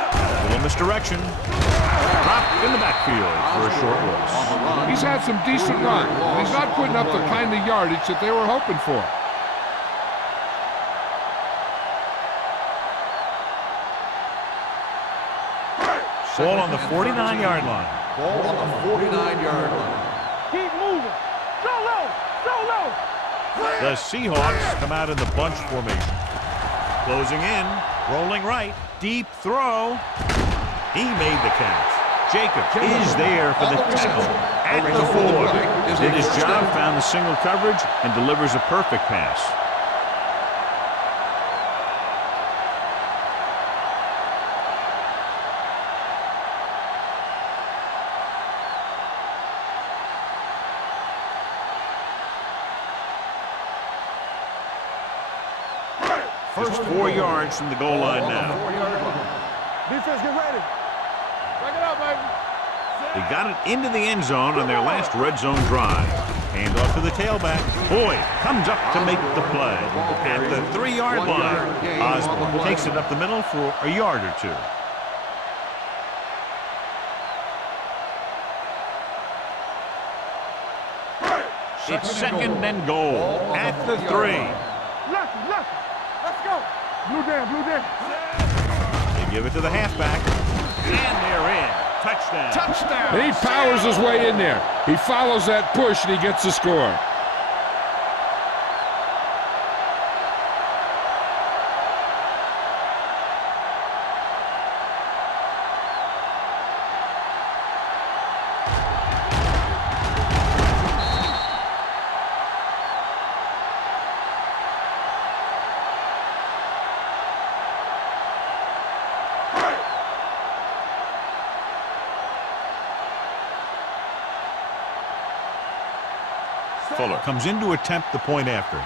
A little misdirection. Dropped in the backfield for a short loss. He's had some decent runs, but he's not putting up the kind of yardage that they were hoping for. Ball on the 49-yard line. Ball on the 49-yard line. Keep moving. Go low. Go low. The Seahawks come out in the bunch formation. Closing in, rolling right, deep throw. He made the catch. Jacob is there for the tackle at the 4. Did his job, found the single coverage, and delivers a perfect pass. Just 4 yards from the goal line now. Defense, get ready. Back it up, baby. They got it into the end zone on their last red zone drive. Hand off to the tailback. Boyd comes up to make the play. At the 3-yard line, Osborne takes it up the middle for a yard or 2. It's 2nd and goal at the 3. Lucky. Let's go. Blue down. They give it to the halfback. And they're in. Touchdown. Touchdown. And he powers his way in there. He follows that push, and he gets the score. Fuller comes in to attempt the point after.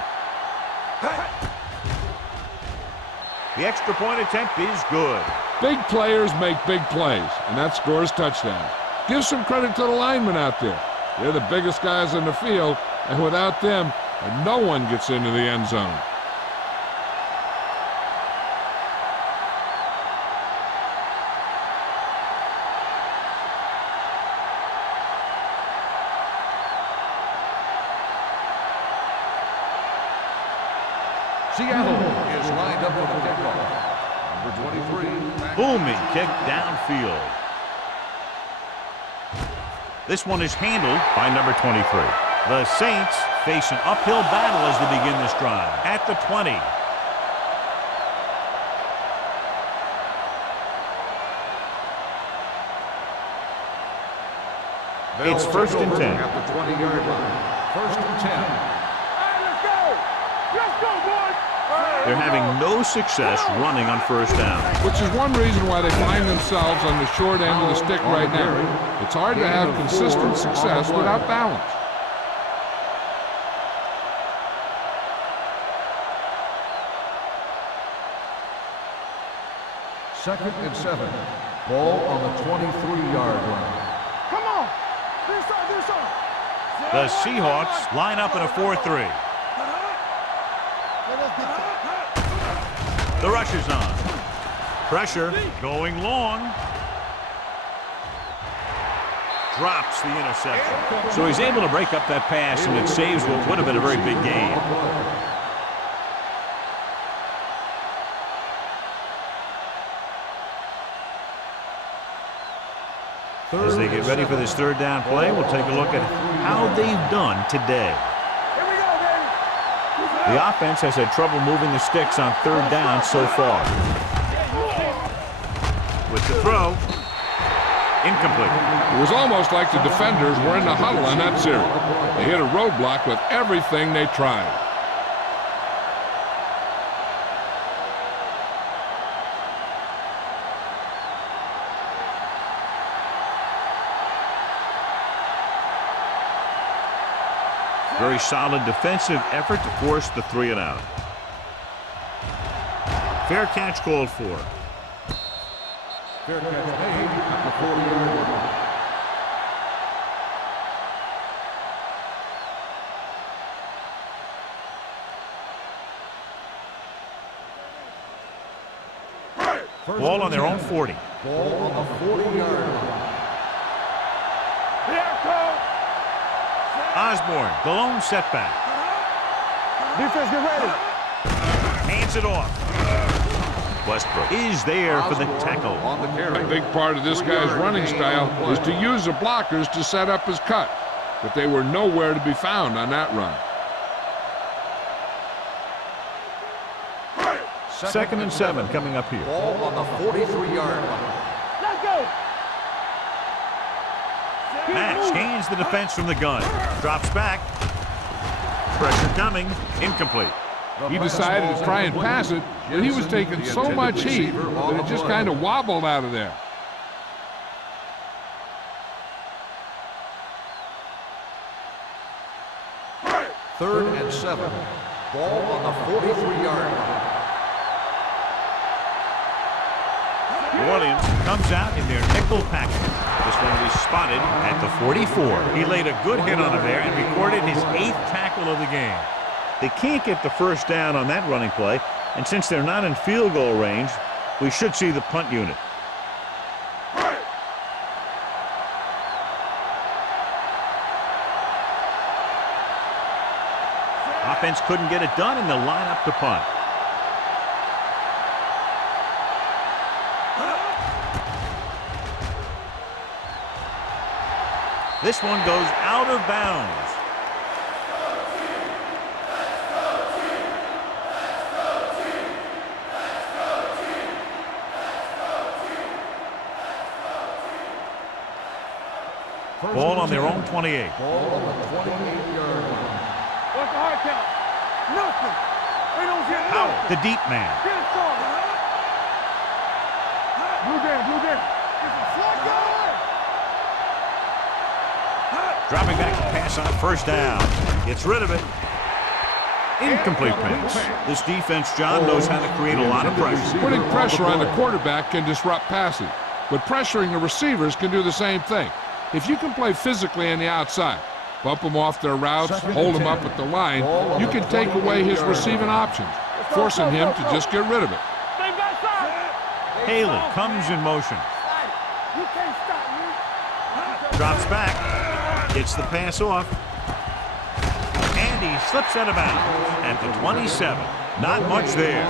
The extra point attempt is good. Big players make big plays, and that scores touchdowns. Give some credit to the linemen out there. They're the biggest guys in the field, and without them, no one gets into the end zone. Seattle is lined up for the kickoff. Number 23. Booming kick downfield. This one is handled by number 23. The Saints face an uphill battle as they begin this drive. At the 20. It's first and 10. At the 20-yard line. First and 10. Hey, let's go. Let's go, boys. They're having no success running on first down. Which is one reason why they find themselves on the short end of the stick right now. It's hard to have consistent success without balance. Second and 7. Ball on the 23-yard line. Come on. Do something. The Seahawks line up in a 4-3. The rush is on. Pressure going long. Drops the interception. So he's able to break up that pass, and it saves what would have been a very big game. As they get ready for this third down play, we'll take a look at how they've done today. Here we go, baby. The offense has had trouble moving the sticks on third down so far. With the throw, incomplete. It was almost like the defenders were in the huddle on that series. They hit a roadblock with everything they tried. Very solid defensive effort to force the 3 and out. Fair catch called for. Fair catch made at the 40-yard line. Ball on their own 40. Ball on the 40-yard line. Here, coach. Osborne, the lone setback. Defense, get ready. Hands it off. Westbrook is there for the tackle. On the carry. A big part of this guy's running style is to use the blockers to set up his cut, but they were nowhere to be found on that run. Second and 7 coming up here. Ball on the 43-yard line. Let's go. Matt scans the defense from the gun. Drops back. Pressure coming. Incomplete. He decided to try and pass it, but he was taking so much heat that it just kind of wobbled out of there. Third and 7. Ball on the 43-yard line. Williams comes out in their nickel package. This one was spotted at the 44. He laid a good hit on him there and recorded his 8th tackle of the game. They can't get the first down on that running play, and since they're not in field goal range, we should see the punt unit. Offense couldn't get it done, and they'll line up to punt. This one goes out of bounds. Ball on their own 28. Ball on the 28-yard line. What's the hard count? Nothing. They don't get Howard, nothing. the deep man. Get it started. Blue game, blue game. Dropping back to pass on first down. Gets rid of it. Incomplete pass. This defense, John, knows how to create a lot of pressure. Putting pressure on the quarterback can disrupt passing, but pressuring the receivers can do the same thing. If you can play physically on the outside, bump them off their routes, hold them up at the line, you can take away his receiving options, forcing him to just get rid of it. Haley comes in motion. You can't stop me. Drops back. Gets the pass off. And he slips out of bounds at the 27. Not much there.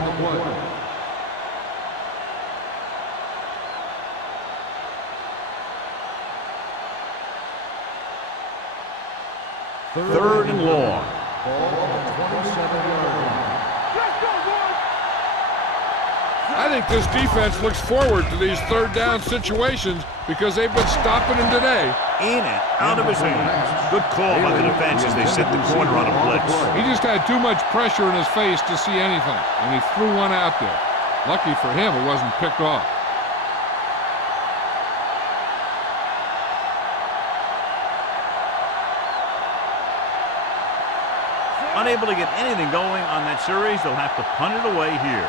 Third and long. Ball on the 27-yard line. Let's go, boys. I think this defense looks forward to these third down situations because they've been stopping him today. In and out of his hands. Good call by the defense as they set the corner on a blitz. He just had too much pressure in his face to see anything, and he threw one out there. Lucky for him, it wasn't picked off. Unable to get anything going on that series, they'll have to punt it away here.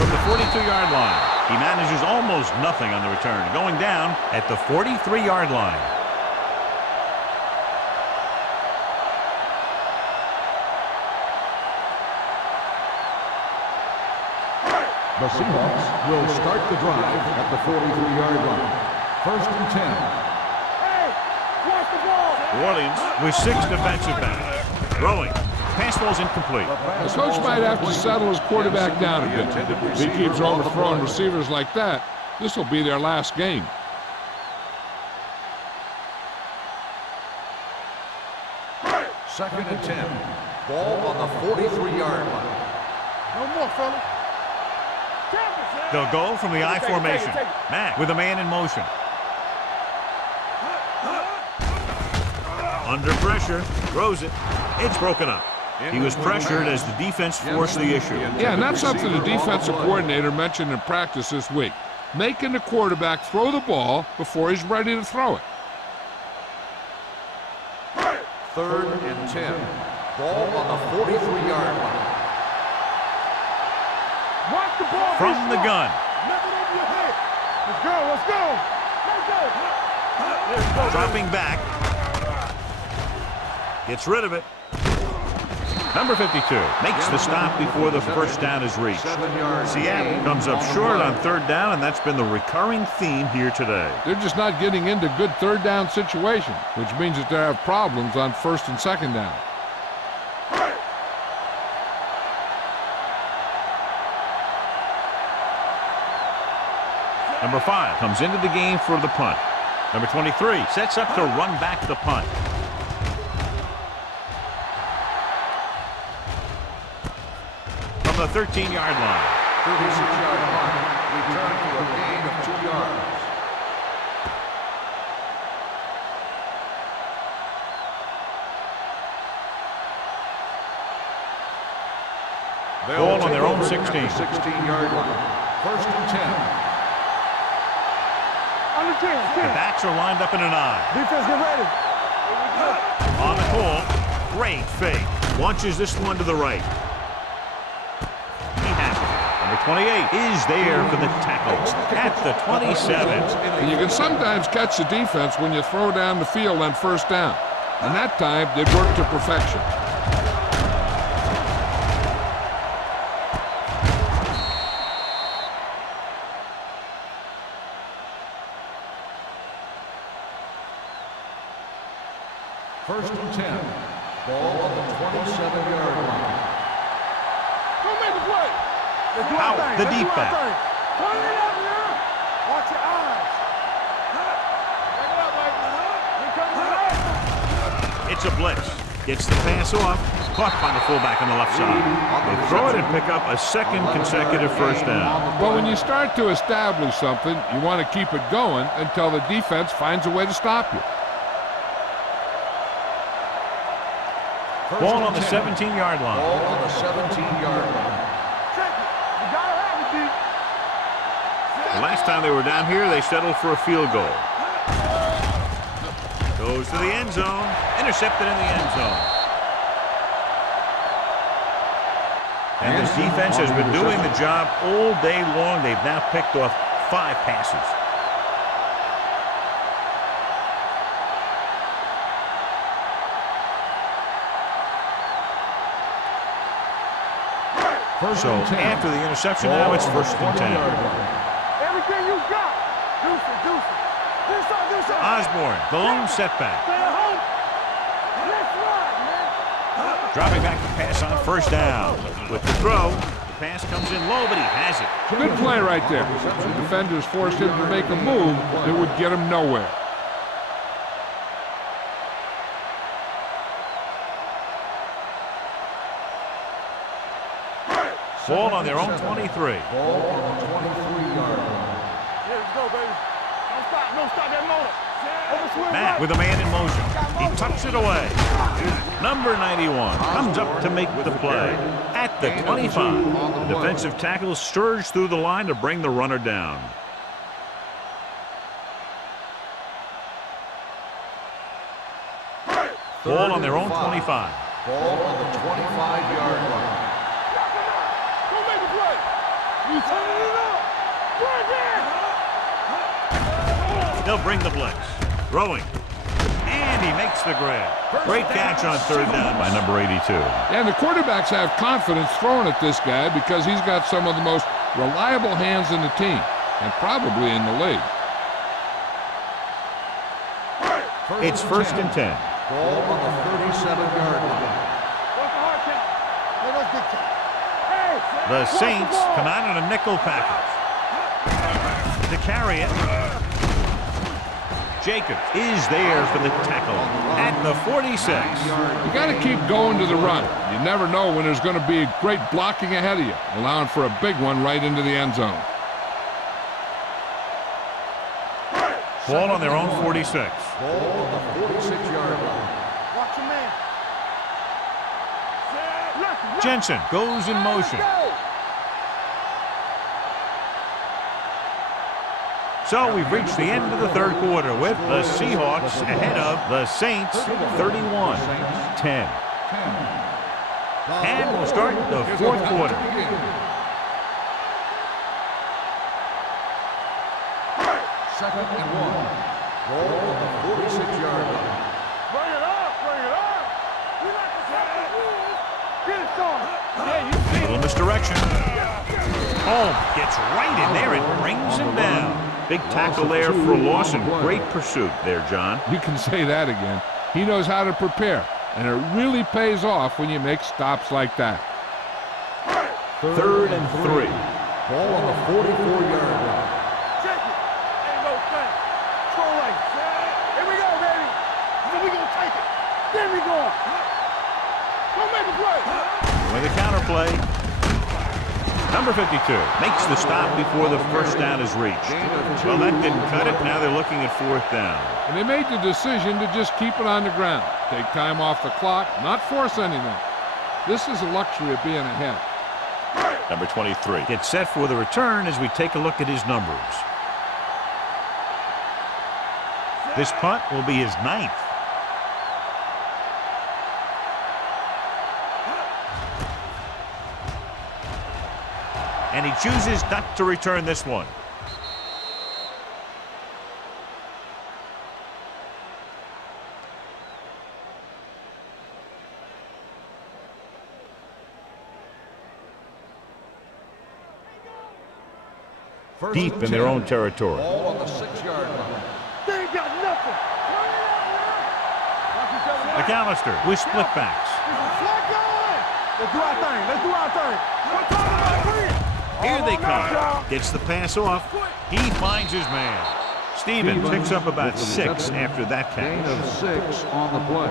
From the 42-yard line, he manages almost nothing on the return, going down at the 43-yard line. The Seahawks will start the drive at the 43-yard line. First and 10. Hey, watch the ball. New Orleans with 6 defensive backs. Throwing. Pass ball's incomplete. The coach might have to settle his quarterback down a bit. If he keeps overthrowing receivers like that, this will be their last game. Second and 10. Ball on the 43-yard line. No more, fella. They'll go from the I formation. Matt with a man in motion. Under pressure, throws it. It's broken up. He was pressured as the defense forced the issue. Yeah, and that's something the defensive coordinator mentioned in practice this week. Making the quarterback throw the ball before he's ready to throw it. Third and 10. Ball on the 43-yard line. Watch the ball. From the gun. Never over your head. Let's go, let's go. Let's go. Dropping back. Gets rid of it. Number 52 makes the stop before the first down is reached. Seattle comes up short on third down, and that's been the recurring theme here today. They're just not getting into good third down situations, which means that they have problems on first and second down. Number 5 comes into the game for the punt. Number 23 sets up to run back the punt. From the 13-yard line. 36-yard line. Return to a gain of 2 yards. Ball on their own 16. 16-yard line. First and 10. On the 10. The backs are lined up in an I. Defense, get ready. On the call. Great fake. Launches this one to the right. He has it. Number 28 is there for the tackle at the 27. And you can sometimes catch the defense when you throw down the field on first down. And that time did work to perfection. First and 10. Ball on the 27-yard line. Don't make a play. Let's do our Out, thing. the Let's deep do our back. thing. Point it up now. Watch your eyes. Bring it up, baby. Here comes the left. It's a blitz. Gets the pass off. Caught by the fullback on the left side. They throw it and pick up a second consecutive first down. Well, when you start to establish something, you want to keep it going until the defense finds a way to stop you. Ball on the 17-yard line. Ball on the 17-yard line. Check it. You gotta have it, D. The last time they were down here, they settled for a field goal. Goes to the end zone. Intercepted in the end zone. And this defense has been doing the job all day long. They've now picked off 5 passes. So after the interception, now it's first and 10. Everything you got. Deuce it, deuce it. Do something, do something. Osborne, the lone setback. Stay at home. Let's ride, man. Dropping back to pass on first down. With the throw, the pass comes in low, but he has it. Good play right there. The defenders forced him to make a move that would get him nowhere. Ball on their own 23. Ball on the 23-yard line. Yeah, let's go, baby. Don't stop that motor. Overswing Matt right. with a man in motion. He tucks it away. Number 91 comes up to make the play at the 25. The defensive tackle surged through the line to bring the runner down. Ball on their own 25. Ball on the 25-yard line. Don't make a play. You turning it up. Right there. They'll bring the blitz. Throwing. And he makes the grab. Great catch on third down by number 82. And the quarterbacks have confidence throwing at this guy because he's got some of the most reliable hands in the team and probably in the league. It's first and 10. Ball on the 37-yard line. What's the hard count? Let us get to it. Hey, The Saints come out in a nickel package. To carry it. Jacobs is there for the tackle at the 46. You got to keep going to the run. You never know when there's going to be great blocking ahead of you, allowing for a big one right into the end zone. Ball on their own 46. Ball on the 46-yard line. watch your man. Left. Jensen goes in motion. So we've reached the end of the third quarter with the Seahawks ahead of the Saints 31-10. And we'll start the fourth quarter. Second and 1. Ball on the 46-yard line. Bring it up. Bring it up. We like to set the rules. Get it started. Yeah, you see Little misdirection. Holmes gets right in there and brings him down. Big tackle there for a loss and great pursuit there, John. You can say that again. He knows how to prepare, and it really pays off when you make stops like that. Third and 3. Ball on the 44-yard line. Check it. Ain't no thing. Control right. Here we go, baby. Then we gonna take it. Then we go. Don't make a play. With a counter play. Number 52 makes the stop before the first down is reached. Well, that didn't cut it. Now they're looking at fourth down. And they made the decision to just keep it on the ground. Take time off the clock, not force anything. This is the luxury of being ahead. Number 23 gets set for the return as we take a look at his numbers. This punt will be his 9th. And he chooses not to return this one. First Deep and in their 10. own territory. Ball on the 6-yard line. They ain't got nothing. Watch yourself McAllister with split backs. Let's do our thing. Let's do our thing. Here they come. Gets the pass off. He finds his man. Stevens picks up about 6 after that Gain catch. of 6 on the play.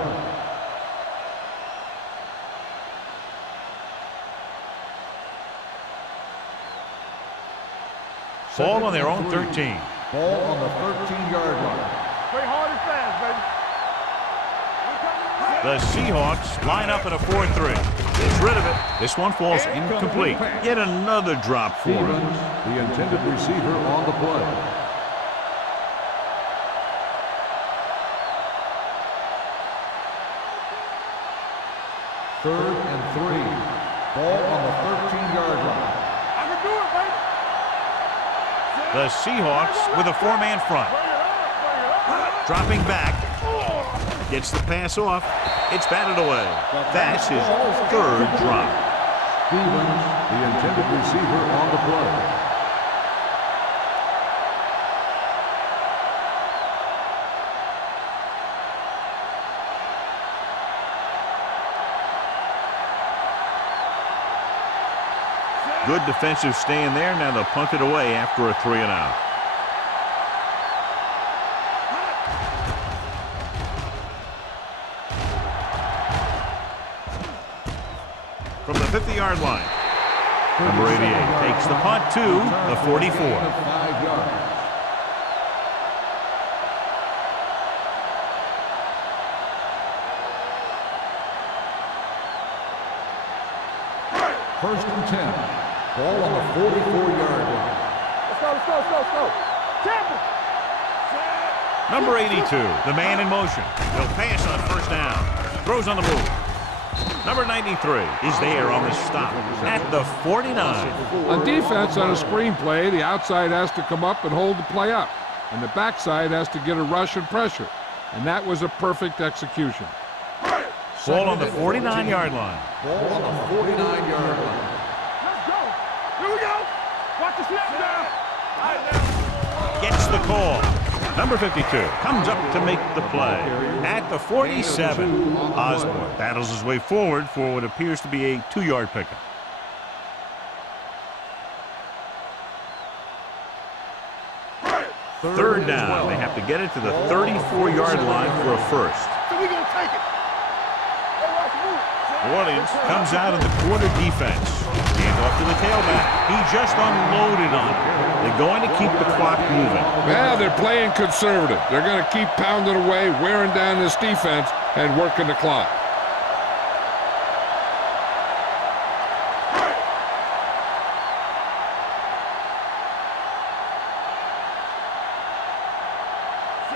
Ball on their own 13. Ball on the 13-yard line. Play hard and fast, baby. The Seahawks line up in a 4-3. Gets rid of it. This one falls incomplete. Yet another drop for him. Stevens, the intended receiver on the play. Third and 3. Ball on the 13-yard line. I can do it, baby. The Seahawks with a 4-man front. Bring it up. Dropping back. Gets the pass off. It's batted away. That's his 3rd drop. Stevens, the intended receiver on the play. Good defensive stand there. Now they'll punt it away after a 3-and-out. From the 50-yard line, number 88 takes the punt to the 44. 5 yards. First and 10. Ball on the 44-yard line. Let's go. Tampa. Number 82, the man in motion. He'll pass on first down. Throws on the move. Number 93 is there on the stop at the 49. On defense, on a screen play, the outside has to come up and hold the play up, and the backside has to get a rush and pressure, and that was a perfect execution. Ball on the 49-yard line. Ball on the 49-yard line. Let's go. Here we go. Watch the snap down. All right, now. Gets the call. Number 52 comes up to make the play at the 47. Osborne battles his way forward for what appears to be a 2-yard pickup. Third down. They have to get it to the 34-yard line for a first. So we gonna take it. Hey, watch the move. New Orleans comes out in the quarter defense. Hand off to the tailback. He just unloaded on it. They're going to keep the clock moving. Yeah, they're playing conservative. They're going to keep pounding away, wearing down this defense, and working the clock.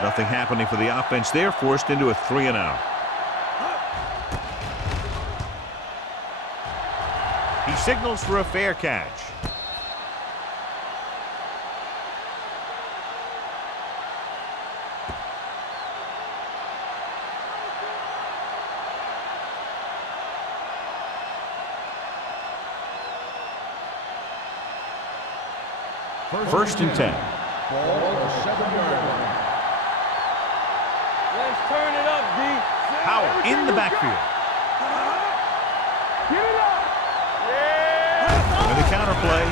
Nothing happening for the offense there, forced into a 3-and-out. He signals for a fair catch. First and 10. Ball on the 7-yard line. Let's turn it up, D. Howard in the backfield. Get it up. Yeah. And the counterplay.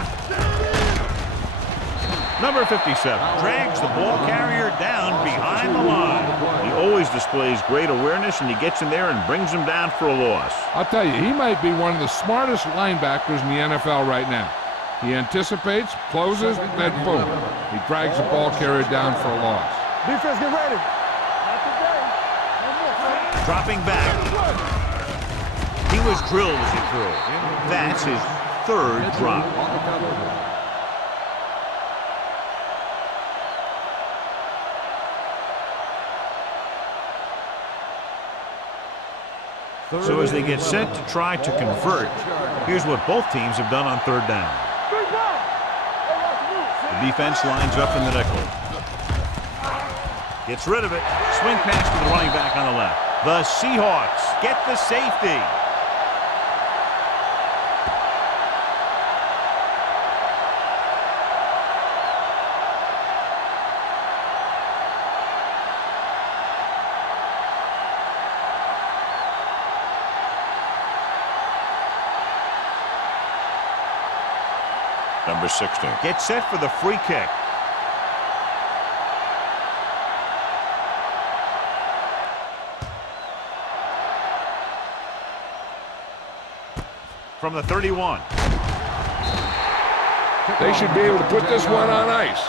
Number 57 drags the ball carrier down behind the line. He always displays great awareness, and he gets in there and brings him down for a loss. I'll tell you, he might be one of the smartest linebackers in the NFL right now. He anticipates, closes, then boom. He drags the ball carrier down for a loss. Defense, get ready. Not today. No more. Dropping back. He was drilled as he threw. That's his 3rd drop. On the cover. So as they get set to try to convert, here's what both teams have done on 3rd down. The defense lines up in the nickel. Gets rid of it. Swing pass to the running back on the left. The Seahawks get the safety. number 16. Get set for the free kick. From the 31. They should be able to put this one on ice.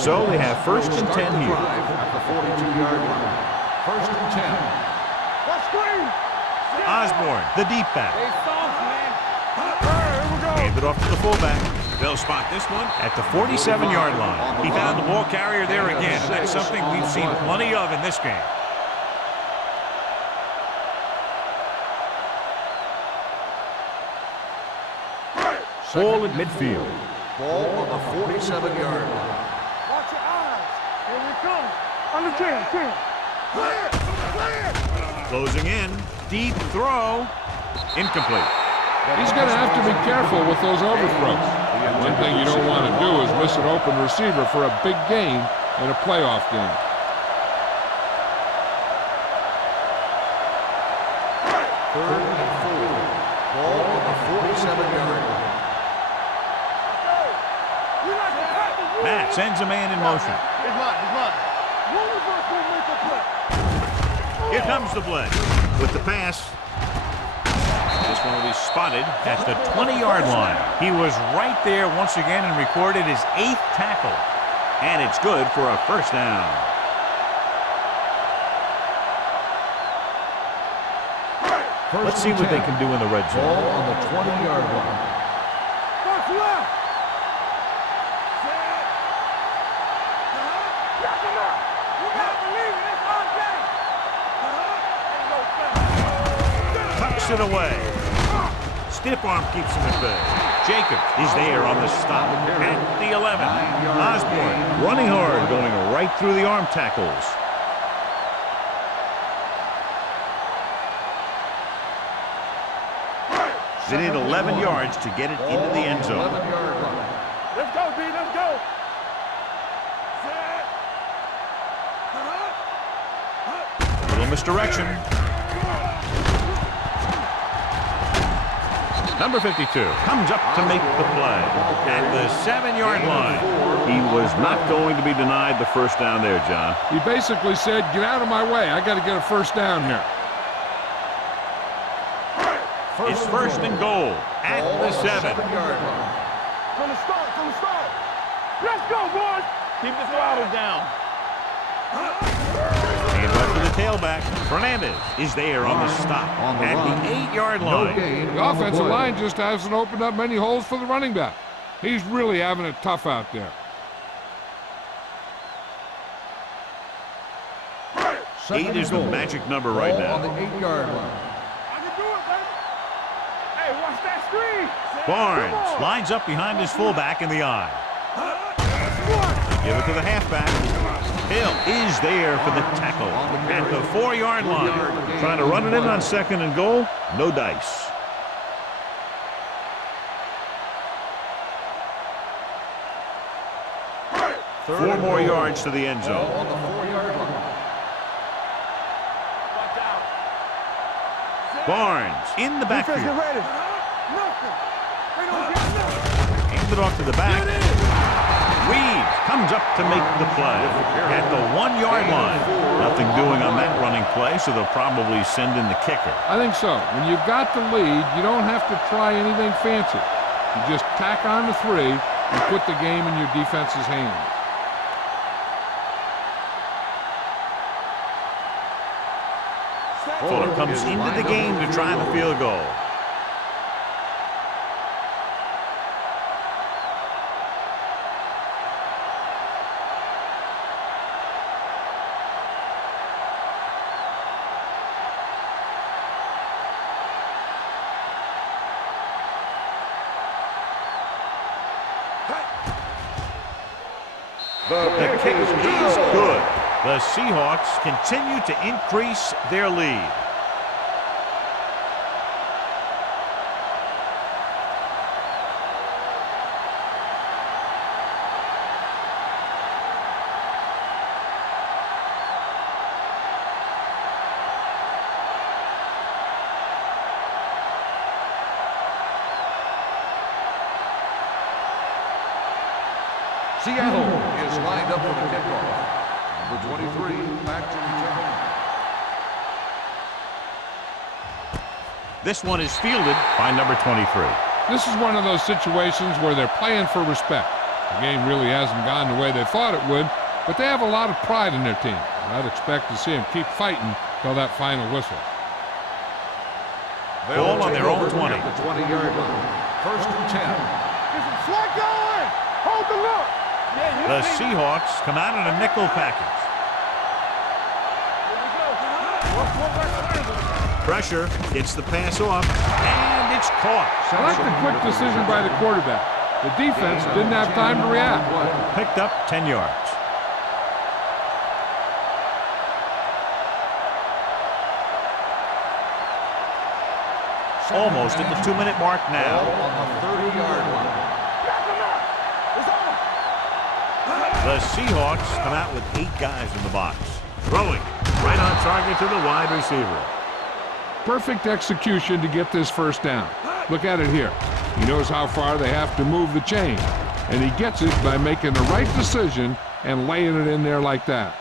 So they have first and 10 here. At the 42-yard line. First and 10. Let's screen. Osborne, the deep back. Hey, soft, man. Here we go. Hand it off to the fullback. They'll spot this one at the 47-yard line. He found the ball carrier there again, and that's something we've seen plenty of in this game. Ball at midfield. Ball on the 47-yard line. Watch your eyes. Here we come. On the 10. Clear. Closing in. Deep throw. Incomplete. He's going to have to be careful with those overthrows. One thing you don't want to do is miss an open receiver for a big gain in a playoff game. Third and 4. Ball on the 47-yard line. Matt sends a man in motion. He's mine. One of us will make a play. Here comes the blitz with the pass. This one will be spotted at the 20-yard line. He was right there once again and recorded his 8th tackle. And it's good for a first down. Let's see what they can do in the red zone. Ball on the 20-yard line. What's left? Knock him out. You gotta believe it. It's our game. Ain't no thing. Tucks it away. Stiff arm keeps him at bay. Jacobs is there on the stop at the 11. Osborne running hard, going right through the arm tackles. They need 11 yards to get it into the end zone. 11-yard line. Let's go, B. Let's go. Little misdirection. Number 52 comes up to make the play at the 7-yard line. He was not going to be denied the first down there, John. He basically said, get out of my way. I got to get a first down here. It's first and goal at the 7. From the start. Let's go, boys. Keep the throttle down. And right to the tailback. Fernandez is there on the stop at the 8-yard line. The offensive line just hasn't opened up many holes for the running back. He's really having it tough out there. 8 is the magic number right Ball on the now. 8-yard line. I can do it, baby. Hey, watch that screen. Barnes lines up behind his fullback in the eye. Give it to the halfback. Hill is there for the tackle at the 4-yard line. Trying to run it in on second and goal. No dice. Four more yards to the end zone. On the 4-yard line. Barnes in the backfield. ready. Nothing. They don't get nothing. Hands it off to the back. Reed comes up to make the play at the 1-yard line. Nothing doing on that running play, so they'll probably send in the kicker. I think so. When you've got the lead, you don't have to try anything fancy. You just tack on the 3 and put the game in your defense's hands. Fuller comes into the game to try the field goal. The kick is good. The Seahawks continue to increase their lead. Seattle is lined up for the kickoff. Number 23, back to return. This one is fielded by number 23. This is one of those situations where they're playing for respect. The game really hasn't gone the way they thought it would, but they have a lot of pride in their team. I'd expect to see them keep fighting till that final whistle. Ball on their own 20. At the 20-yard line. First and 10. Get some slack going. Hold the look. The Seahawks come out in a nickel package. Pressure gets the pass off, and it's caught. I like the quick decision by the quarterback. The defense didn't have time to react. Picked up 10 yards. Almost at the 2-minute mark now. On the 30-yard line. The Seahawks come out with 8 guys in the box. Throwing right on target to the wide receiver. Perfect execution to get this first down. Look at it here. He knows how far they have to move the chain, and he gets it by making the right decision and laying it in there like that.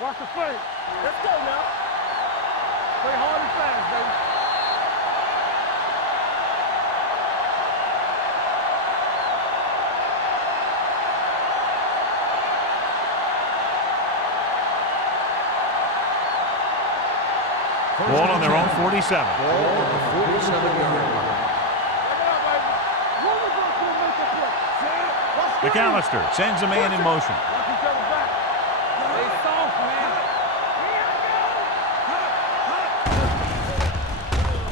Watch the play. Let's go now. Play hard and fast, baby. Ball on their own 47. Ball on the 47-yard line. McAllister sends a man in motion. Watch each other back. Stay soft, man.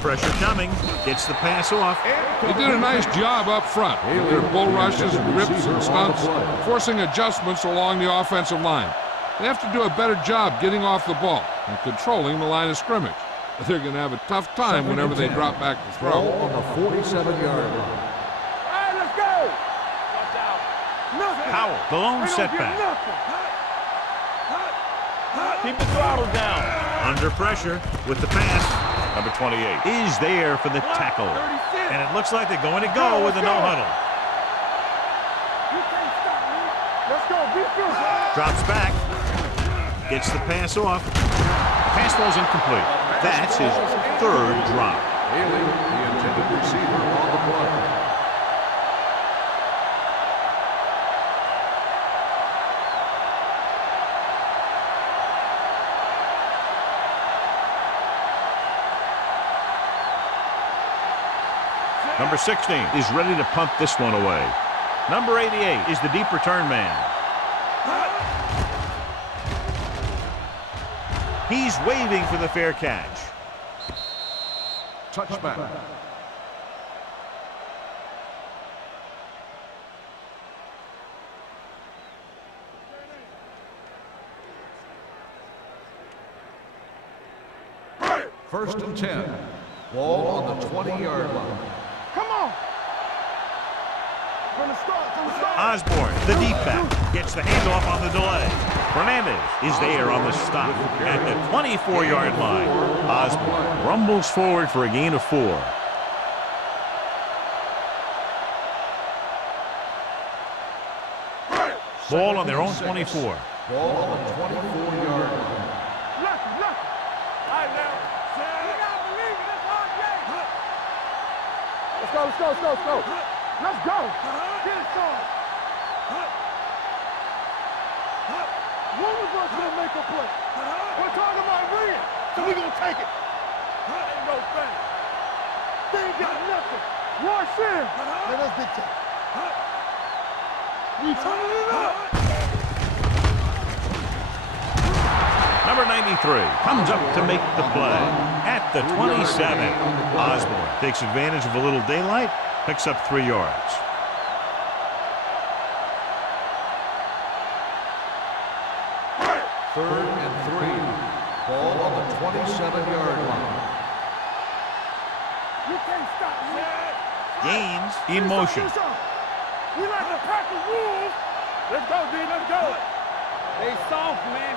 Pressure coming. Gets the pass off. They did a nice job up front. Their bull rushes, rips, and stunts, forcing adjustments along the offensive line. They have to do a better job getting off the ball and controlling the line of scrimmage. But they're going to have a tough time whenever they drop back to throw. Ball on the 47-yard line. All right, let's go. Watch out. Nothing. Powell, the lone We don't setback. get nothing. Keep the throttle down. Under pressure with the pass. Number 28 is there for the tackle. And it looks like they're going to go with a no-huddle. You can't stop me. Let's go. Be good. Drops back. Gets the pass off. Pass ball's incomplete. That's his 3rd drop. Haley, the intended receiver, on the play. Number 16 is ready to punt this one away. Number 88 is the deep return man. He's waving for the fair catch. Touchback. First and 10. Ball on the 20-yard line. Come on. From the start. Osborne, the deep back, gets the handoff on the delay. Fernandez is there on the stop at the 24-yard line. Osborne rumbles forward for a gain of 4. Ball on their own 24. Ball on the 24-yard line. Lucky. All right, now. You gotta believe it. It's hard game. Let's go. Let's go. Get it started. One of us gonna make a play. We're talking about winning, so we're gonna take it. Ain't no thing. They ain't got nothing. Rush in. Let us dictate. We turning it up. Number 93 comes up to make the play at the 27. Osborne takes advantage of a little daylight, picks up 3 yards. Third and 3. Ball on the 27-yard line. You can't stop me. Gains in motion. We like to pack the rules. Let's go, D. Let's go. They soft, man.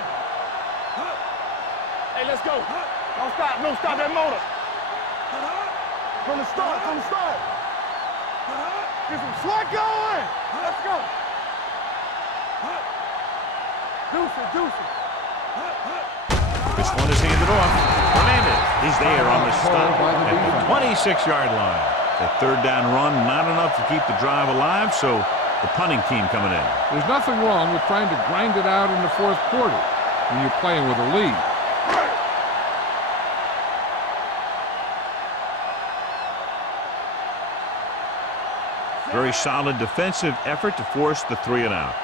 Hey, let's go. Don't stop. Don't stop that motor. From the start. From the start. Get some sweat going. Let's go. Deuce it. Deuce it. This one is handed off. Hernandez is there on the stop at the 26-yard line. The third down run, not enough to keep the drive alive, so the punting team coming in. There's nothing wrong with trying to grind it out in the fourth quarter when you're playing with a lead. Very solid defensive effort to force the 3-and-out.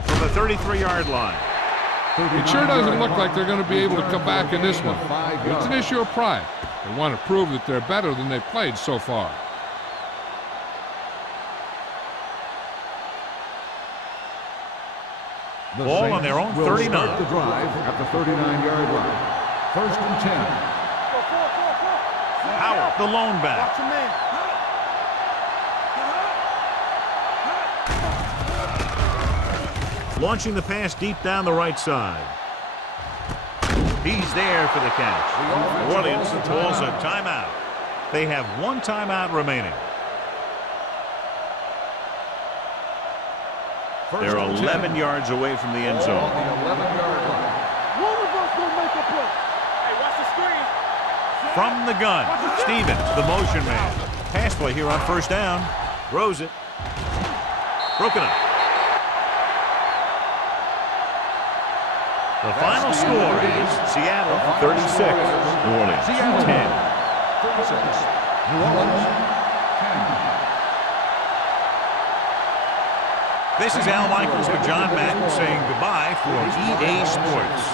From the 33-yard line. It sure doesn't look like they're going to be able to come back in this one. But it's an issue of pride. They want to prove that they're better than they've played so far. Ball on their own 39. Start the drive at the 39-yard line. First and 10. Howard, the lone back. Watch your man. Launching the pass deep down the right side. He's there for the catch. New Orleans calls a timeout. They have one timeout remaining. They're 11 yards away from the end zone. One of us will make a play. Hey, watch the screen. From the gun, Stevens, the motion man. Pass play here on first down. Throws it. Broken up. The final score is Seattle 36, New Orleans 10. 36. New Orleans 10. This is Al Michaels with John Madden saying goodbye for EA Sports.